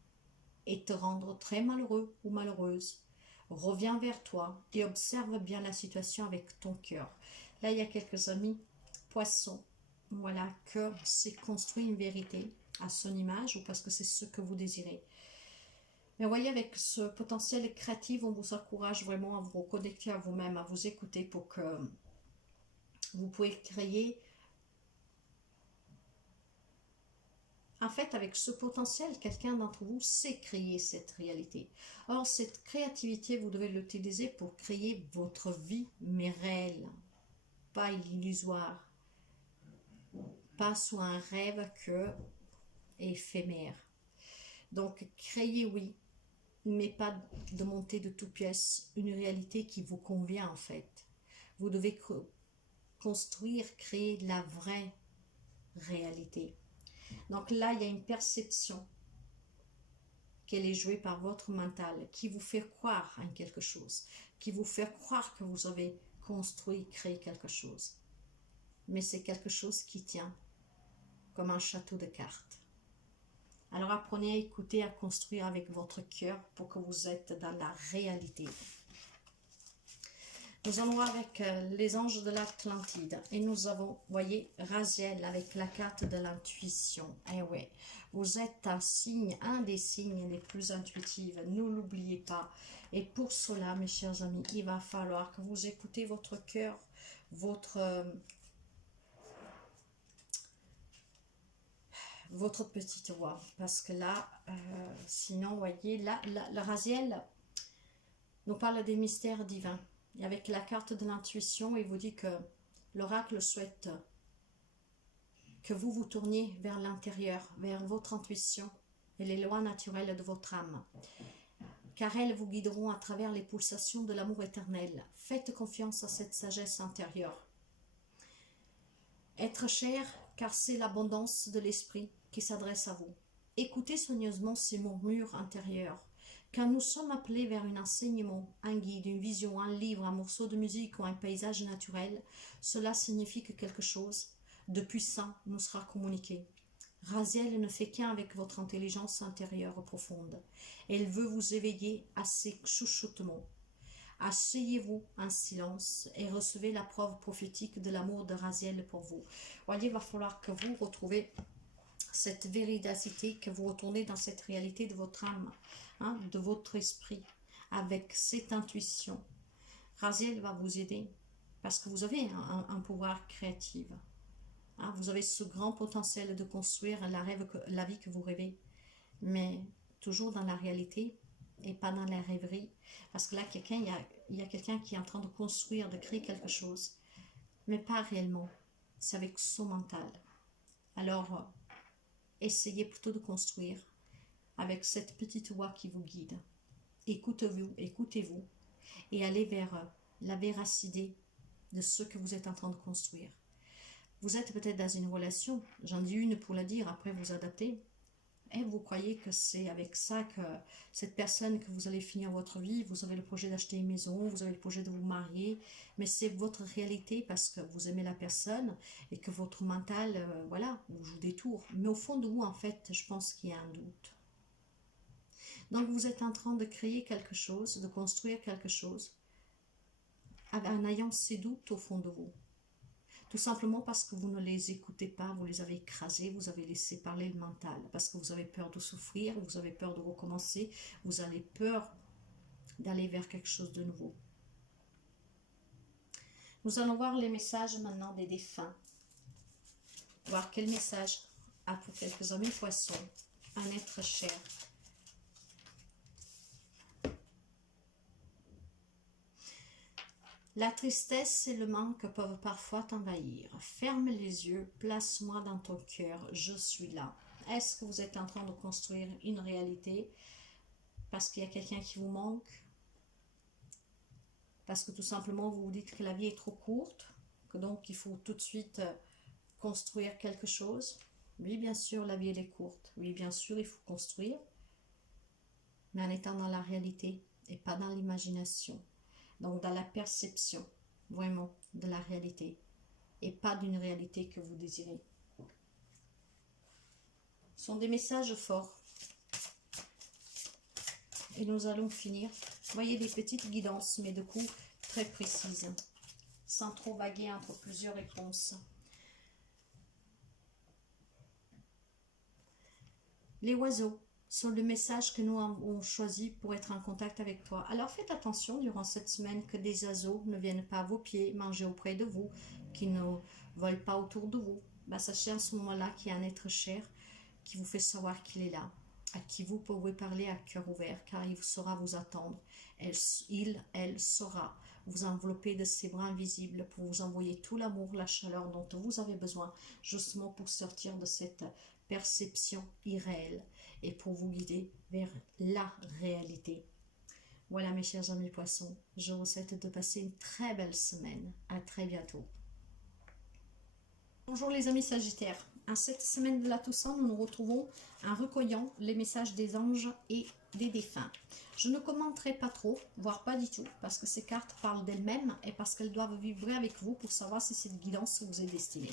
et te rendre très malheureux ou malheureuse, reviens vers toi et observe bien la situation avec ton cœur. Là, il y a quelques amis poissons, voilà, que c'est construit une vérité à son image ou parce que c'est ce que vous désirez. Mais voyez, avec ce potentiel créatif, on vous encourage vraiment à vous reconnecter à vous-même, à vous écouter pour que vous pouvez créer. En fait, avec ce potentiel, quelqu'un d'entre vous sait créer cette réalité. Or, cette créativité, vous devez l'utiliser pour créer votre vie, mais réelle, pas illusoire, pas soit un rêve que éphémère. Donc, créez, oui, mais pas de monter de toutes pièces, une réalité qui vous convient en fait. Vous devez construire, créer la vraie réalité. Donc là, il y a une perception qu'elle est jouée par votre mental, qui vous fait croire en quelque chose, qui vous fait croire que vous avez construit, créé quelque chose. Mais c'est quelque chose qui tient comme un château de cartes. Alors apprenez à écouter, à construire avec votre cœur pour que vous êtes dans la réalité. Nous allons voir avec les anges de l'Atlantide. Et nous avons, voyez, Raziel avec la carte de l'intuition. Eh oui, vous êtes un des signes les plus intuitifs. Ne l'oubliez pas. Et pour cela, mes chers amis, il va falloir que vous écoutez votre cœur, votre petite voix. Parce que là, sinon, voyez, là, le Raziel nous parle des mystères divins. Et avec la carte de l'intuition, il vous dit que l'oracle souhaite que vous vous tourniez vers l'intérieur, vers votre intuition et les lois naturelles de votre âme. Car elles vous guideront à travers les pulsations de l'amour éternel. Faites confiance à cette sagesse intérieure. Être cher, car c'est l'abondance de l'esprit qui s'adresse à vous. Écoutez soigneusement ces murmures intérieurs. Quand nous sommes appelés vers un enseignement, un guide, une vision, un livre, un morceau de musique ou un paysage naturel, cela signifie que quelque chose de puissant nous sera communiqué. Raziel ne fait qu'un avec votre intelligence intérieure profonde. Elle veut vous éveiller à ses chuchotements. Asseyez-vous en silence et recevez la preuve prophétique de l'amour de Raziel pour vous. Voyez, il va falloir que vous retrouvez cette véracité, que vous retournez dans cette réalité de votre âme, hein, de votre esprit, avec cette intuition. Raziel va vous aider parce que vous avez un pouvoir créatif. Hein, vous avez ce grand potentiel de construire la vie que vous rêvez, mais toujours dans la réalité et pas dans la rêverie. Parce que là, il y a quelqu'un qui est en train de construire, de créer quelque chose, mais pas réellement. C'est avec son mental. Alors, essayez plutôt de construire avec cette petite voix qui vous guide. Écoutez-vous et allez vers la véracité de ce que vous êtes en train de construire. Vous êtes peut-être dans une relation, j'en dis une pour la dire, après vous adaptez, et vous croyez que c'est avec ça que cette personne que vous allez finir votre vie, vous avez le projet d'acheter une maison, vous avez le projet de vous marier, mais c'est votre réalité parce que vous aimez la personne et que votre mental, voilà, vous joue des tours. Mais au fond de vous, en fait, je pense qu'il y a un doute. Donc vous êtes en train de créer quelque chose, de construire quelque chose, en ayant ces doutes au fond de vous. Tout simplement parce que vous ne les écoutez pas, vous les avez écrasés, vous avez laissé parler le mental, parce que vous avez peur de souffrir, vous avez peur de recommencer, vous avez peur d'aller vers quelque chose de nouveau. Nous allons voir les messages maintenant des défunts. Voir quel message a pour quelques amis poissons un être cher. La tristesse et le manque peuvent parfois t'envahir. Ferme les yeux, place-moi dans ton cœur, je suis là. Est-ce que vous êtes en train de construire une réalité parce qu'il y a quelqu'un qui vous manque? Parce que tout simplement vous vous dites que la vie est trop courte, que donc il faut tout de suite construire quelque chose? Oui, bien sûr, la vie elle est courte. Oui, bien sûr, il faut construire, mais en étant dans la réalité et pas dans l'imagination. Donc dans la perception, vraiment, de la réalité. Et pas d'une réalité que vous désirez. Ce sont des messages forts. Et nous allons finir. Vous voyez des petites guidances, mais de coup très précises. Sans trop vaguer entre plusieurs réponses. Les oiseaux sont le message que nous avons choisi pour être en contact avec toi. Alors faites attention durant cette semaine que des oiseaux ne viennent pas à vos pieds, manger auprès de vous, qui ne volent pas autour de vous. Sachez en ce moment-là qu'il y a un être cher qui vous fait savoir qu'il est là, à qui vous pouvez parler à cœur ouvert, car il saura vous attendre. Elle saura vous envelopper de ses bras invisibles pour vous envoyer tout l'amour, la chaleur dont vous avez besoin, justement pour sortir de cette perception irréelle et pour vous guider vers la réalité. Voilà mes chers amis poissons, je vous souhaite de passer une très belle semaine. À très bientôt. Bonjour les amis Sagittaires. En cette semaine de la Toussaint, nous nous retrouvons en recueillant les messages des anges et des défunts. Je ne commenterai pas trop, voire pas du tout, parce que ces cartes parlent d'elles-mêmes et parce qu'elles doivent vibrer avec vous pour savoir si cette guidance vous est destinée.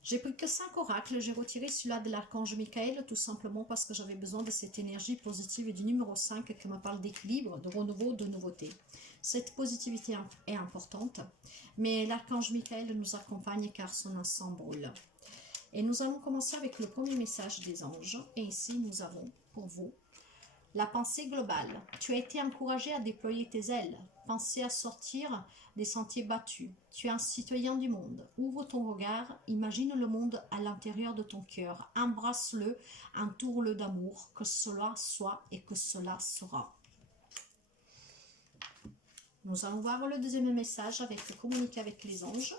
J'ai pris que 5 oracles, j'ai retiré celui-là de l'archange Michael, tout simplement parce que j'avais besoin de cette énergie positive et du numéro 5 qui me parle d'équilibre, de renouveau, de nouveauté. Cette positivité est importante, mais l'archange Michael nous accompagne car son ensemble brûle. Et nous allons commencer avec le premier message des anges. Et ici, nous avons pour vous la pensée globale. Tu as été encouragé à déployer tes ailes. Pensez à sortir des sentiers battus. Tu es un citoyen du monde. Ouvre ton regard, imagine le monde à l'intérieur de ton cœur. Embrasse-le, entoure-le d'amour, que cela soit et que cela sera. Nous allons voir le deuxième message avec communiquer avec les anges.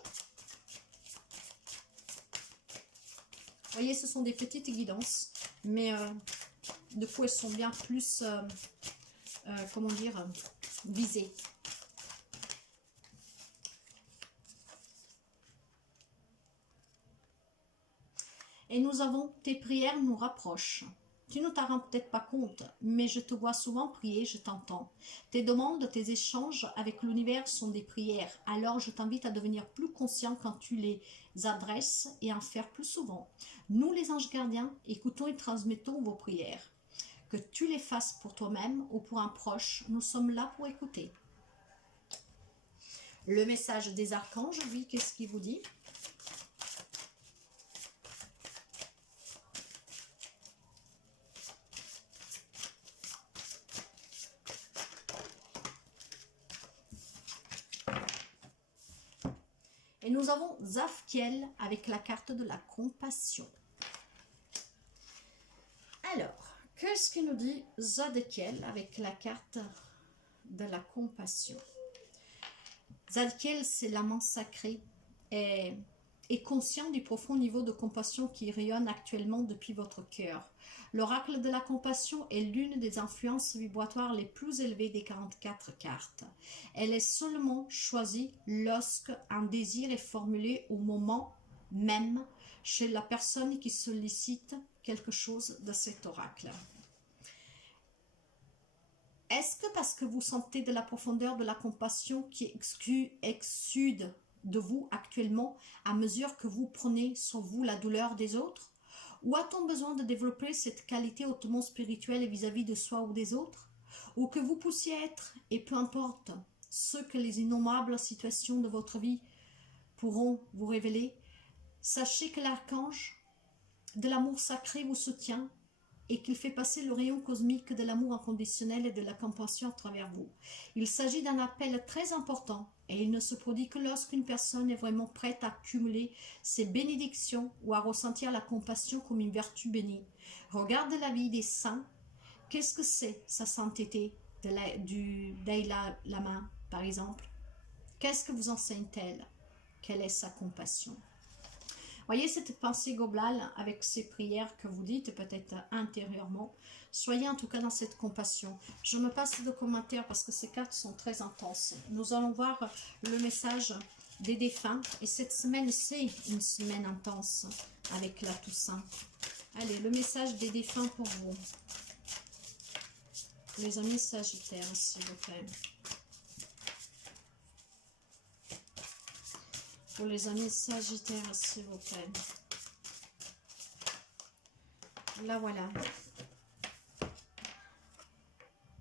Vous voyez, ce sont des petites guidances, mais de fois elles sont bien plus, comment dire, visées. Et nous avons tes prières nous rapprochent. Tu ne t'en rends peut-être pas compte, mais je te vois souvent prier, je t'entends. Tes demandes, tes échanges avec l'univers sont des prières. Alors je t'invite à devenir plus conscient quand tu les adresses et à en faire plus souvent. Nous, les anges gardiens, écoutons et transmettons vos prières. Que tu les fasses pour toi-même ou pour un proche, nous sommes là pour écouter. Le message des archanges, oui, qu'est-ce qu'il vous dit ? Et nous avons Zafkiel avec la carte de la compassion. Alors, qu'est-ce qu'il nous dit Zadkiel avec la carte de la compassion? Zadkiel, c'est l'amant sacré et est conscient du profond niveau de compassion qui rayonne actuellement depuis votre cœur. L'oracle de la compassion est l'une des influences vibratoires les plus élevées des 44 cartes. Elle est seulement choisie lorsque un désir est formulé au moment même chez la personne qui sollicite quelque chose de cet oracle. Est-ce que parce que vous sentez de la profondeur de la compassion qui exude de vous actuellement à mesure que vous prenez sur vous la douleur des autres? Ou a-t-on besoin de développer cette qualité hautement spirituelle vis-à-vis de soi ou des autres? Ou que vous puissiez être, et peu importe ce que les innommables situations de votre vie pourront vous révéler, sachez que l'archange de l'amour sacré vous soutient et qu'il fait passer le rayon cosmique de l'amour inconditionnel et de la compassion à travers vous. Il s'agit d'un appel très important et il ne se produit que lorsqu'une personne est vraiment prête à cumuler ses bénédictions ou à ressentir la compassion comme une vertu bénie. Regarde la vie des saints. Qu'est-ce que c'est sa sainteté du Dalai Lama, par exemple? Qu'est-ce que vous enseigne-t-elle? Quelle est sa compassion? Voyez cette pensée globale avec ces prières que vous dites peut-être intérieurement. Soyez en tout cas dans cette compassion. Je me passe de commentaires parce que ces cartes sont très intenses. Nous allons voir le message des défunts. Et cette semaine, c'est une semaine intense avec la Toussaint. Allez, le message des défunts pour vous. Les amis Sagittaires, s'il vous plaît. Pour les amis Sagittaires, s'il vous plaît. La voilà.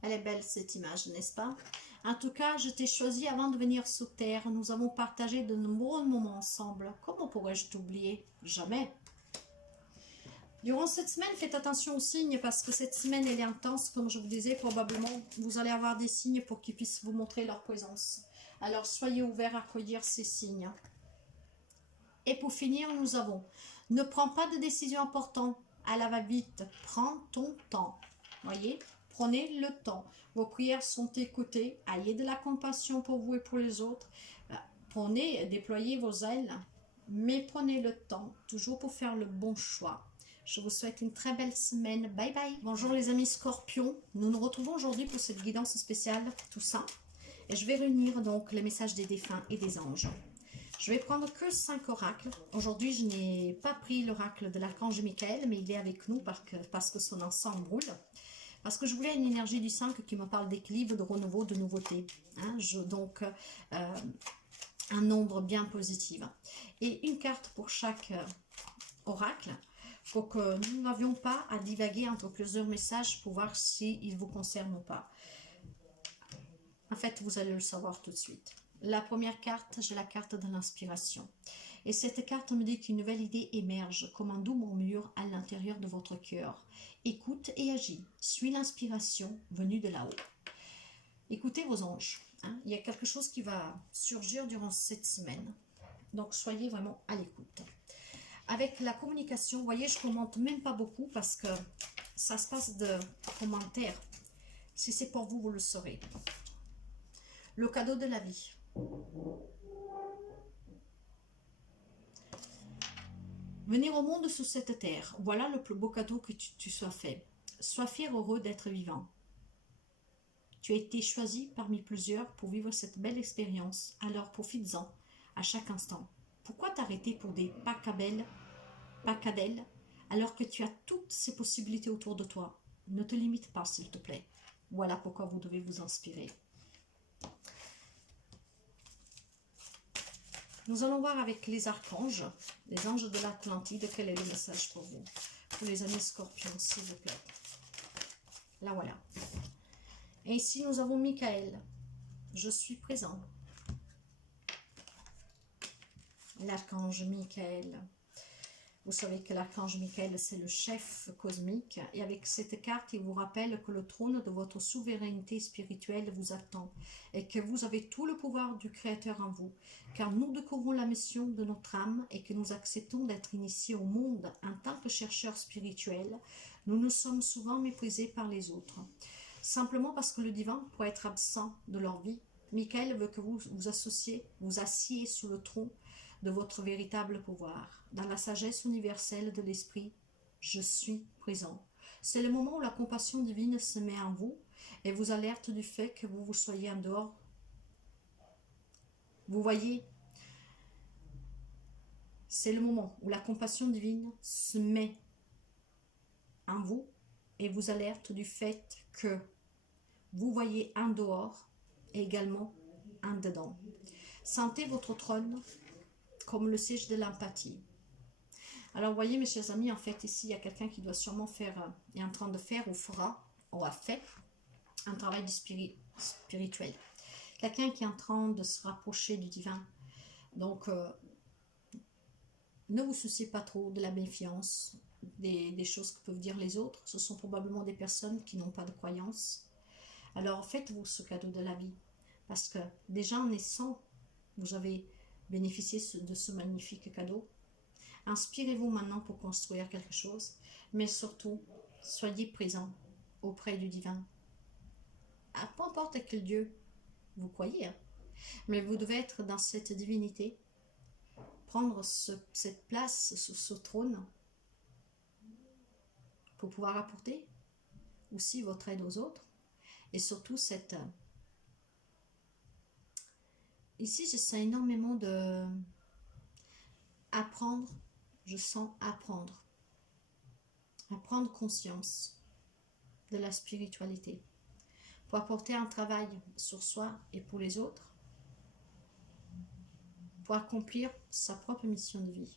Elle est belle cette image, n'est-ce pas? En tout cas, je t'ai choisi avant de venir sur Terre. Nous avons partagé de nombreux moments ensemble. Comment pourrais-je t'oublier? Jamais. Durant cette semaine, faites attention aux signes parce que cette semaine, elle est intense. Comme je vous disais, probablement, vous allez avoir des signes pour qu'ils puissent vous montrer leur présence. Alors, soyez ouverts à accueillir ces signes. Et pour finir, nous avons « Ne prends pas de décision importante à la va-vite, prends ton temps. » Voyez, prenez le temps. Vos prières sont écoutées, ayez de la compassion pour vous et pour les autres. Prenez, déployez vos ailes, mais prenez le temps, toujours pour faire le bon choix. Je vous souhaite une très belle semaine. Bye bye. Bonjour les amis Scorpions. Nous nous retrouvons aujourd'hui pour cette guidance spéciale Toussaint. Et je vais réunir donc les messages des défunts et des anges. Je vais prendre que 5 oracles. Aujourd'hui, je n'ai pas pris l'oracle de l'archange Michael, mais il est avec nous parce que son ensemble brûle. Parce que je voulais une énergie du 5 qui me parle d'équilibre, de renouveau, de nouveauté. Hein, donc, un nombre bien positif. Et une carte pour chaque oracle, pour que nous n'avions pas à divaguer entre plusieurs messages pour voir s'ils vous concernent ou pas. En fait, vous allez le savoir tout de suite. La première carte, j'ai la carte de l'inspiration. Et cette carte me dit qu'une nouvelle idée émerge comme un doux murmure à l'intérieur de votre cœur. Écoute et agis. Suis l'inspiration venue de là-haut. Écoutez vos anges. Hein. Il y a quelque chose qui va surgir durant cette semaine. Donc, soyez vraiment à l'écoute. Avec la communication, vous voyez, je ne commente même pas beaucoup parce que ça se passe de commentaires. Si c'est pour vous, vous le saurez. Le cadeau de la vie. Venir au monde sous cette terre, voilà le plus beau cadeau que tu sois fait. Sois fier, heureux d'être vivant. Tu as été choisi parmi plusieurs pour vivre cette belle expérience, alors profites-en à chaque instant. Pourquoi t'arrêter pour des pacadelles, alors que tu as toutes ces possibilités autour de toi? Ne te limite pas, s'il te plaît. Voilà pourquoi vous devez vous inspirer. Nous allons voir avec les archanges, les anges de l'Atlantide, quel est le message pour vous. Pour les amis scorpions, s'il vous plaît. Là, voilà. Et ici, nous avons Michael. Je suis présent. L'archange Michael. Vous savez que l'archange Michael, c'est le chef cosmique. Et avec cette carte, il vous rappelle que le trône de votre souveraineté spirituelle vous attend. Et que vous avez tout le pouvoir du Créateur en vous. Car nous découvrons la mission de notre âme et que nous acceptons d'être initiés au monde en tant que chercheurs spirituels. Nous nous sommes souvent méprisés par les autres. Simplement parce que le divin pourrait être absent de leur vie. Michael veut que vous vous assiez sous le tronc de votre véritable pouvoir. Dans la sagesse universelle de l'esprit, je suis présent. C'est le moment où la compassion divine se met en vous et vous alerte du fait que vous soyez en dehors. Vous voyez, c'est le moment où la compassion divine se met en vous et vous alerte du fait que vous voyez en dehors et également en dedans. Sentez votre trône comme le siège de l'empathie. Alors, vous voyez, mes chers amis, en fait, ici, il y a quelqu'un qui doit sûrement faire, est en train de faire ou fera, ou a fait, un travail spirituel. Quelqu'un qui est en train de se rapprocher du divin. Donc, ne vous souciez pas trop de la méfiance, des choses que peuvent dire les autres. Ce sont probablement des personnes qui n'ont pas de croyance. Alors, faites-vous ce cadeau de la vie. Parce que déjà en naissant, vous avez bénéficié de ce magnifique cadeau. Inspirez-vous maintenant pour construire quelque chose, mais surtout, soyez présent auprès du divin. Peu importe quel Dieu vous croyez, hein, mais vous devez être dans cette divinité, prendre cette place sur ce trône pour pouvoir apporter aussi votre aide aux autres, et surtout cette... Ici, je sens énormément de... apprendre. Je sens apprendre. Prendre conscience de la spiritualité. Pour apporter un travail sur soi et pour les autres. Pour accomplir sa propre mission de vie.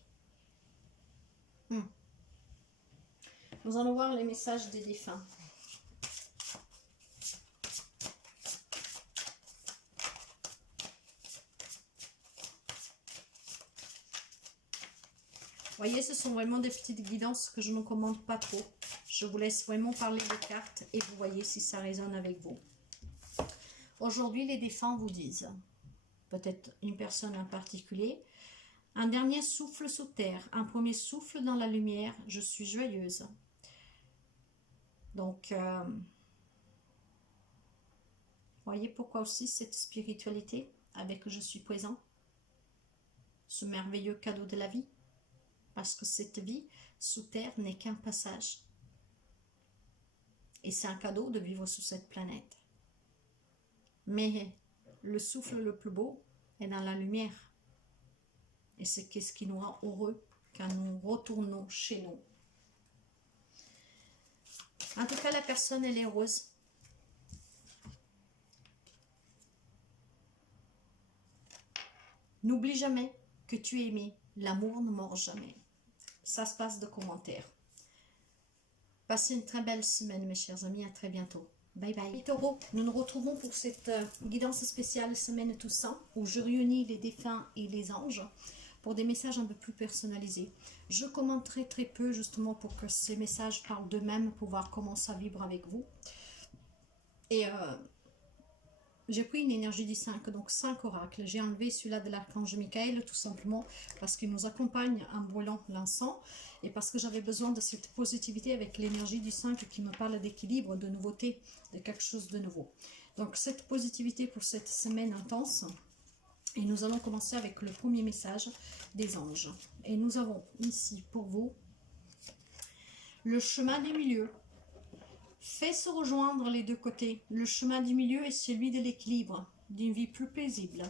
Nous allons voir les messages des défunts. Vous voyez, ce sont vraiment des petites guidances que je ne commande pas trop. Je vous laisse vraiment parler des cartes et vous voyez si ça résonne avec vous. Aujourd'hui, les défunts vous disent, peut-être une personne en particulier, un dernier souffle sous terre, un premier souffle dans la lumière, je suis joyeuse. Donc, voyez pourquoi aussi cette spiritualité avec je suis présent, ce merveilleux cadeau de la vie. Parce que cette vie sous terre n'est qu'un passage. Et c'est un cadeau de vivre sur cette planète. Mais le souffle le plus beau est dans la lumière. Et c'est ce qui nous rend heureux quand nous retournons chez nous. En tout cas, la personne, elle est heureuse. N'oublie jamais que tu es aimé. L'amour ne mord jamais. Ça se passe de commentaires. Passez une très belle semaine, mes chers amis. À très bientôt. Bye bye. Les taureaux, nous nous retrouvons pour cette guidance spéciale Semaine Toussaint, où je réunis les défunts et les anges pour des messages un peu plus personnalisés. Je commenterai très peu, justement, pour que ces messages parlent d'eux-mêmes, pour voir comment ça vibre avec vous. Et j'ai pris une énergie du 5, donc 5 oracles. J'ai enlevé celui-là de l'archange Michael, tout simplement parce qu'il nous accompagne en brûlant l'encens et parce que j'avais besoin de cette positivité avec l'énergie du 5 qui me parle d'équilibre, de nouveauté, de quelque chose de nouveau. Donc, cette positivité pour cette semaine intense. Et nous allons commencer avec le premier message des anges. Et nous avons ici pour vous le chemin du milieu. Fais se rejoindre les deux côtés. Le chemin du milieu est celui de l'équilibre, d'une vie plus paisible.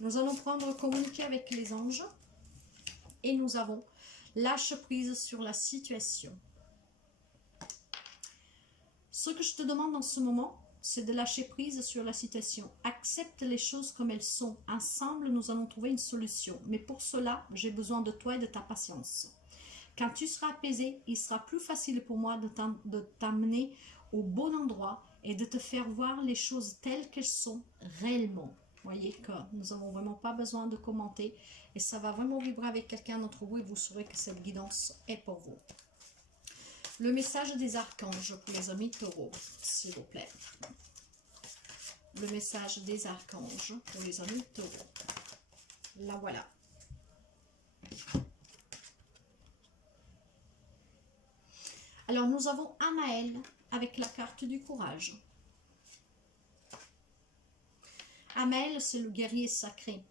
Nous allons communiquer avec les anges. Et nous avons lâche prise sur la situation. Ce que je te demande en ce moment, c'est de lâcher prise sur la situation. Accepte les choses comme elles sont. Ensemble, nous allons trouver une solution. Mais pour cela, j'ai besoin de toi et de ta patience. Quand tu seras apaisé, il sera plus facile pour moi de t'amener au bon endroit et de te faire voir les choses telles qu'elles sont réellement. Voyez que nous n'avons vraiment pas besoin de commenter et ça va vraiment vibrer avec quelqu'un d'entre vous et vous saurez que cette guidance est pour vous. Le message des archanges pour les amis taureaux, s'il vous plaît. Le message des archanges pour les amis taureaux. La voilà. Alors nous avons Anaël avec la carte du courage. Anaël, c'est le guerrier sacré.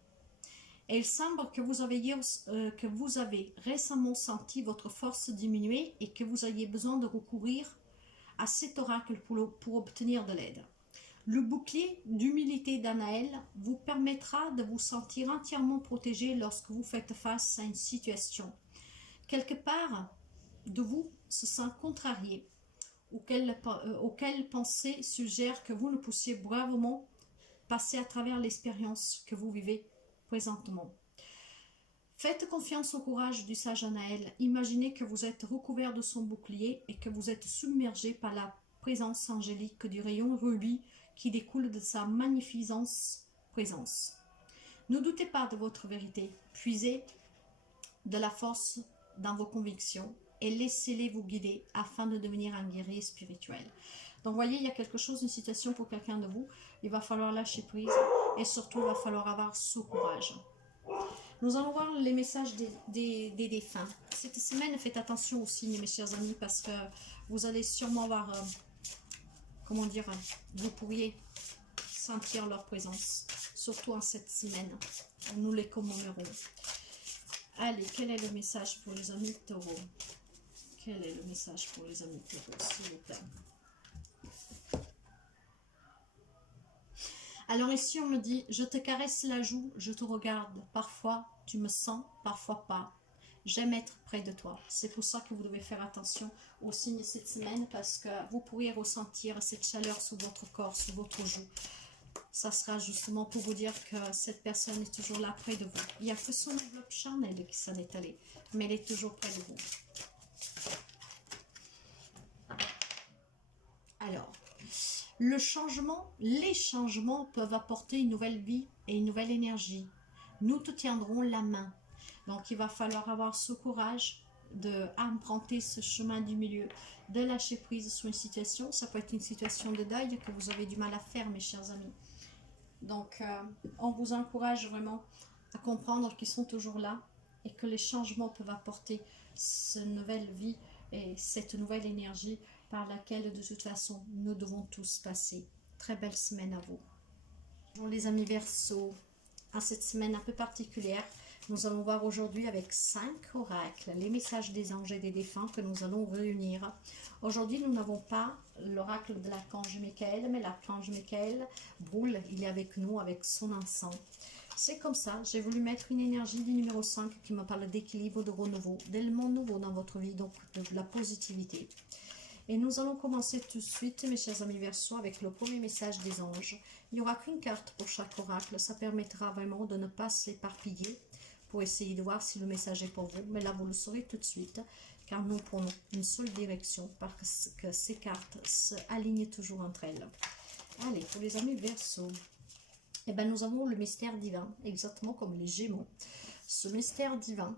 Et il semble que vous avez récemment senti votre force diminuer et que vous ayez besoin de recourir à cet oracle pour obtenir de l'aide. Le bouclier d'humilité d'Anaël vous permettra de vous sentir entièrement protégé lorsque vous faites face à une situation. Quelque part de vous se sent contrarié, auquel pensée suggère que vous ne puissiez bravement passer à travers l'expérience que vous vivez présentement. Faites confiance au courage du sage Anaël. Imaginez que vous êtes recouvert de son bouclier et que vous êtes submergé par la présence angélique du rayon rubis qui découle de sa magnificence présence. Ne doutez pas de votre vérité. Puisez de la force dans vos convictions et laissez-les vous guider afin de devenir un guerrier spirituel. Donc, voyez, il y a quelque chose, une situation pour quelqu'un de vous. Il va falloir lâcher prise et surtout, il va falloir avoir ce courage. Nous allons voir les messages des défunts. Cette semaine, faites attention aux signes, mes chers amis, parce que vous allez sûrement avoir, comment dire, vous pourriez sentir leur présence, surtout en cette semaine. Nous les commémorons. Allez, quel est le message pour les amis taureaux? Quel est le message pour les amis taureaux, s'il vous plaît? Alors ici, on me dit, je te caresse la joue, je te regarde. Parfois, tu me sens, parfois pas. J'aime être près de toi. C'est pour ça que vous devez faire attention aux signes cette semaine parce que vous pourriez ressentir cette chaleur sur votre corps, sur votre joue. Ça sera justement pour vous dire que cette personne est toujours là près de vous. Il n'y a que son enveloppe charnelle qui s'en est allée, mais elle est toujours près de vous. Alors, les changements peuvent apporter une nouvelle vie et une nouvelle énergie. Nous te tiendrons la main. Donc, il va falloir avoir ce courage d'emprunter ce chemin du milieu, de lâcher prise sur une situation. Ça peut être une situation de deuil que vous avez du mal à faire, mes chers amis. Donc, on vous encourage vraiment à comprendre qu'ils sont toujours là et que les changements peuvent apporter cette nouvelle vie et cette nouvelle énergie par laquelle de toute façon nous devons tous passer. Très belle semaine à vous. Bonjour les amis Verseaux, en cette semaine un peu particulière, nous allons voir aujourd'hui avec 5 oracles, les messages des anges et des défunts que nous allons réunir. Aujourd'hui nous n'avons pas l'oracle de l'archange Michael, mais l'archange Michael brûle, il est avec nous avec son encens. C'est comme ça, j'ai voulu mettre une énergie du numéro 5 qui me parle d'équilibre, de renouveau, d'éléments nouveaux dans votre vie, donc de la positivité. Et nous allons commencer tout de suite, mes chers amis Verseaux, avec le premier message des anges. Il n'y aura qu'une carte pour chaque oracle. Ça permettra vraiment de ne pas s'éparpiller pour essayer de voir si le message est pour vous. Mais là, vous le saurez tout de suite, car nous prenons une seule direction parce que ces cartes s'alignent toujours entre elles. Allez, pour les amis Verseaux, eh ben, nous avons le mystère divin, exactement comme les Gémeaux. Ce mystère divin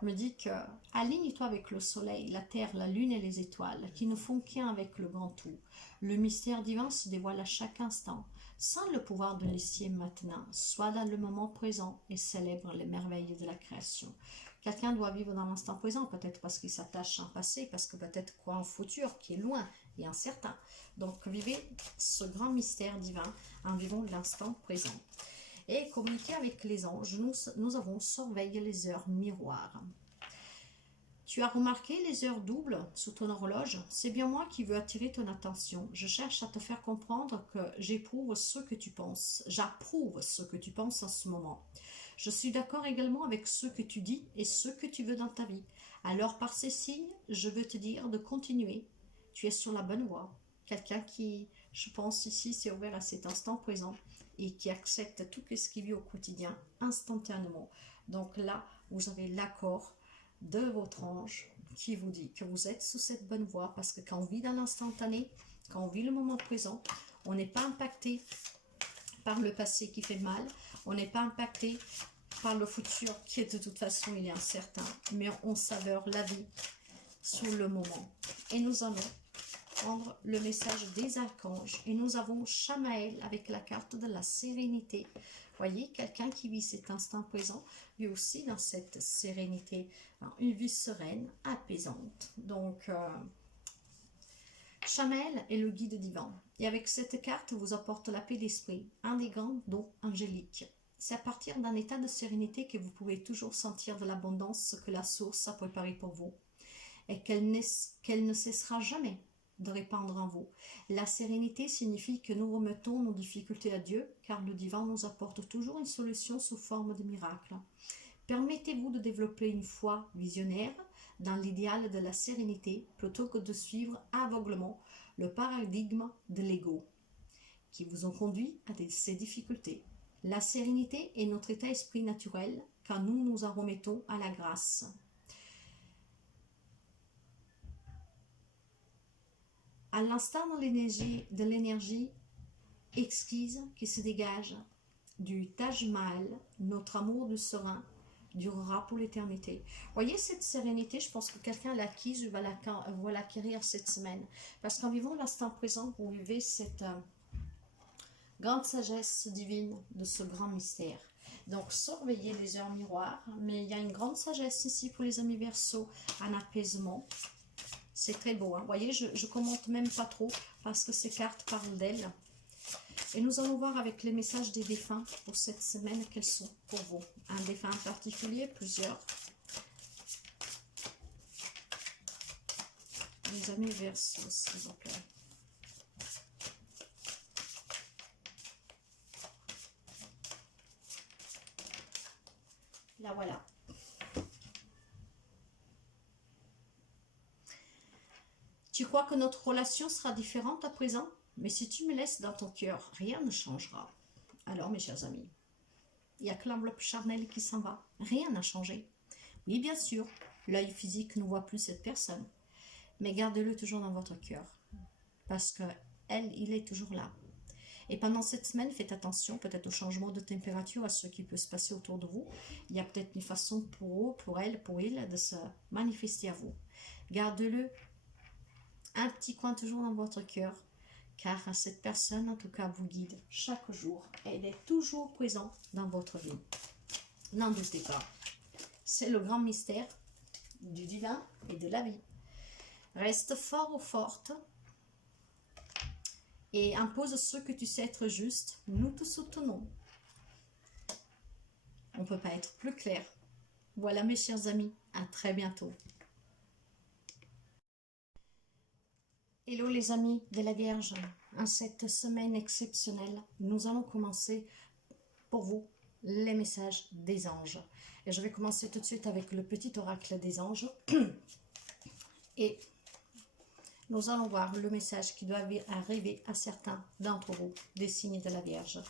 me dit que aligne-toi avec le soleil, la terre, la lune et les étoiles qui ne font qu'un avec le grand tout. Le mystère divin se dévoile à chaque instant, sans le pouvoir de l'ici et maintenant. Sois dans le moment présent et célèbre les merveilles de la création. Quelqu'un doit vivre dans l'instant présent, peut-être parce qu'il s'attache à un passé, parce que peut-être quoi un futur qui est loin et incertain. Donc vivez ce grand mystère divin en vivant l'instant présent. Et communiquer avec les anges, nous avons surveillé les heures miroirs. Tu as remarqué les heures doubles sous ton horloge? C'est bien moi qui veux attirer ton attention. Je cherche à te faire comprendre que j'éprouve ce que tu penses. J'approuve ce que tu penses en ce moment. Je suis d'accord également avec ce que tu dis et ce que tu veux dans ta vie. Alors par ces signes, je veux te dire de continuer. Tu es sur la bonne voie. Quelqu'un qui, je pense ici, s'est ouvert à cet instant présent et qui accepte tout ce qu'il vit au quotidien instantanément. Donc là, vous avez l'accord de votre ange qui vous dit que vous êtes sous cette bonne voie, parce que quand on vit dans l'instantané, quand on vit le moment présent, on n'est pas impacté par le passé qui fait mal, on n'est pas impacté par le futur qui est de toute façon il est incertain, mais on saveur la vie sur le moment. Et nous allons prendre le message des archanges et nous avons Chamaël avec la carte de la sérénité. Voyez, quelqu'un qui vit cet instant présent, lui aussi dans cette sérénité, une vie sereine, apaisante. Donc, Chamaël est le guide divin. Et avec cette carte, vous apporte la paix d'esprit, un des grands dons angéliques. C'est à partir d'un état de sérénité que vous pouvez toujours sentir de l'abondance que la source a préparée pour vous. Et qu'elle ne cessera jamais de répandre en vous. La sérénité signifie que nous remettons nos difficultés à Dieu, car le divin nous apporte toujours une solution sous forme de miracle. Permettez-vous de développer une foi visionnaire dans l'idéal de la sérénité, plutôt que de suivre aveuglement le paradigme de l'ego, qui vous ont conduit à ces difficultés. La sérénité est notre état d'esprit naturel, quand nous nous en remettons à la grâce. À l'instant de l'énergie exquise qui se dégage du Taj Mahal, notre amour du serein durera pour l'éternité. Voyez cette sérénité, je pense que quelqu'un l'a acquise, va l'acquérir cette semaine. Parce qu'en vivant l'instant présent, vous vivez cette grande sagesse divine de ce grand mystère. Donc surveillez les heures miroirs, mais il y a une grande sagesse ici pour les amis Verseaux, un apaisement. C'est très beau, hein. Vous voyez, je ne commente même pas trop parce que ces cartes parlent d'elles. Et nous allons voir avec les messages des défunts pour cette semaine quels sont pour vous. Un défunt en particulier, plusieurs. Les amis Verseaux, s'il vous plaît. Là, voilà. Tu crois que notre relation sera différente à présent? Mais si tu me laisses dans ton cœur, rien ne changera. Alors, mes chers amis, il n'y a que l'enveloppe charnelle qui s'en va. Rien n'a changé. Oui, bien sûr, l'œil physique ne voit plus cette personne. Mais gardez-le toujours dans votre cœur. Parce que il est toujours là. Et pendant cette semaine, faites attention peut-être au changement de température, à ce qui peut se passer autour de vous. Il y a peut-être une façon pour eux, pour elle, pour il, de se manifester à vous. Gardez-le un petit coin toujours dans votre cœur, car cette personne, en tout cas, vous guide chaque jour. Elle est toujours présente dans votre vie. N'en doutez pas. C'est le grand mystère du divin et de la vie. Reste fort ou forte et impose ce que tu sais être juste. Nous te soutenons. On ne peut pas être plus clair. Voilà mes chers amis, à très bientôt. Hello les amis de la Vierge, en cette semaine exceptionnelle, nous allons commencer pour vous les messages des anges. Et je vais commencer tout de suite avec le petit oracle des anges. Et nous allons voir le message qui doit arriver à certains d'entre vous, des signes de la Vierge.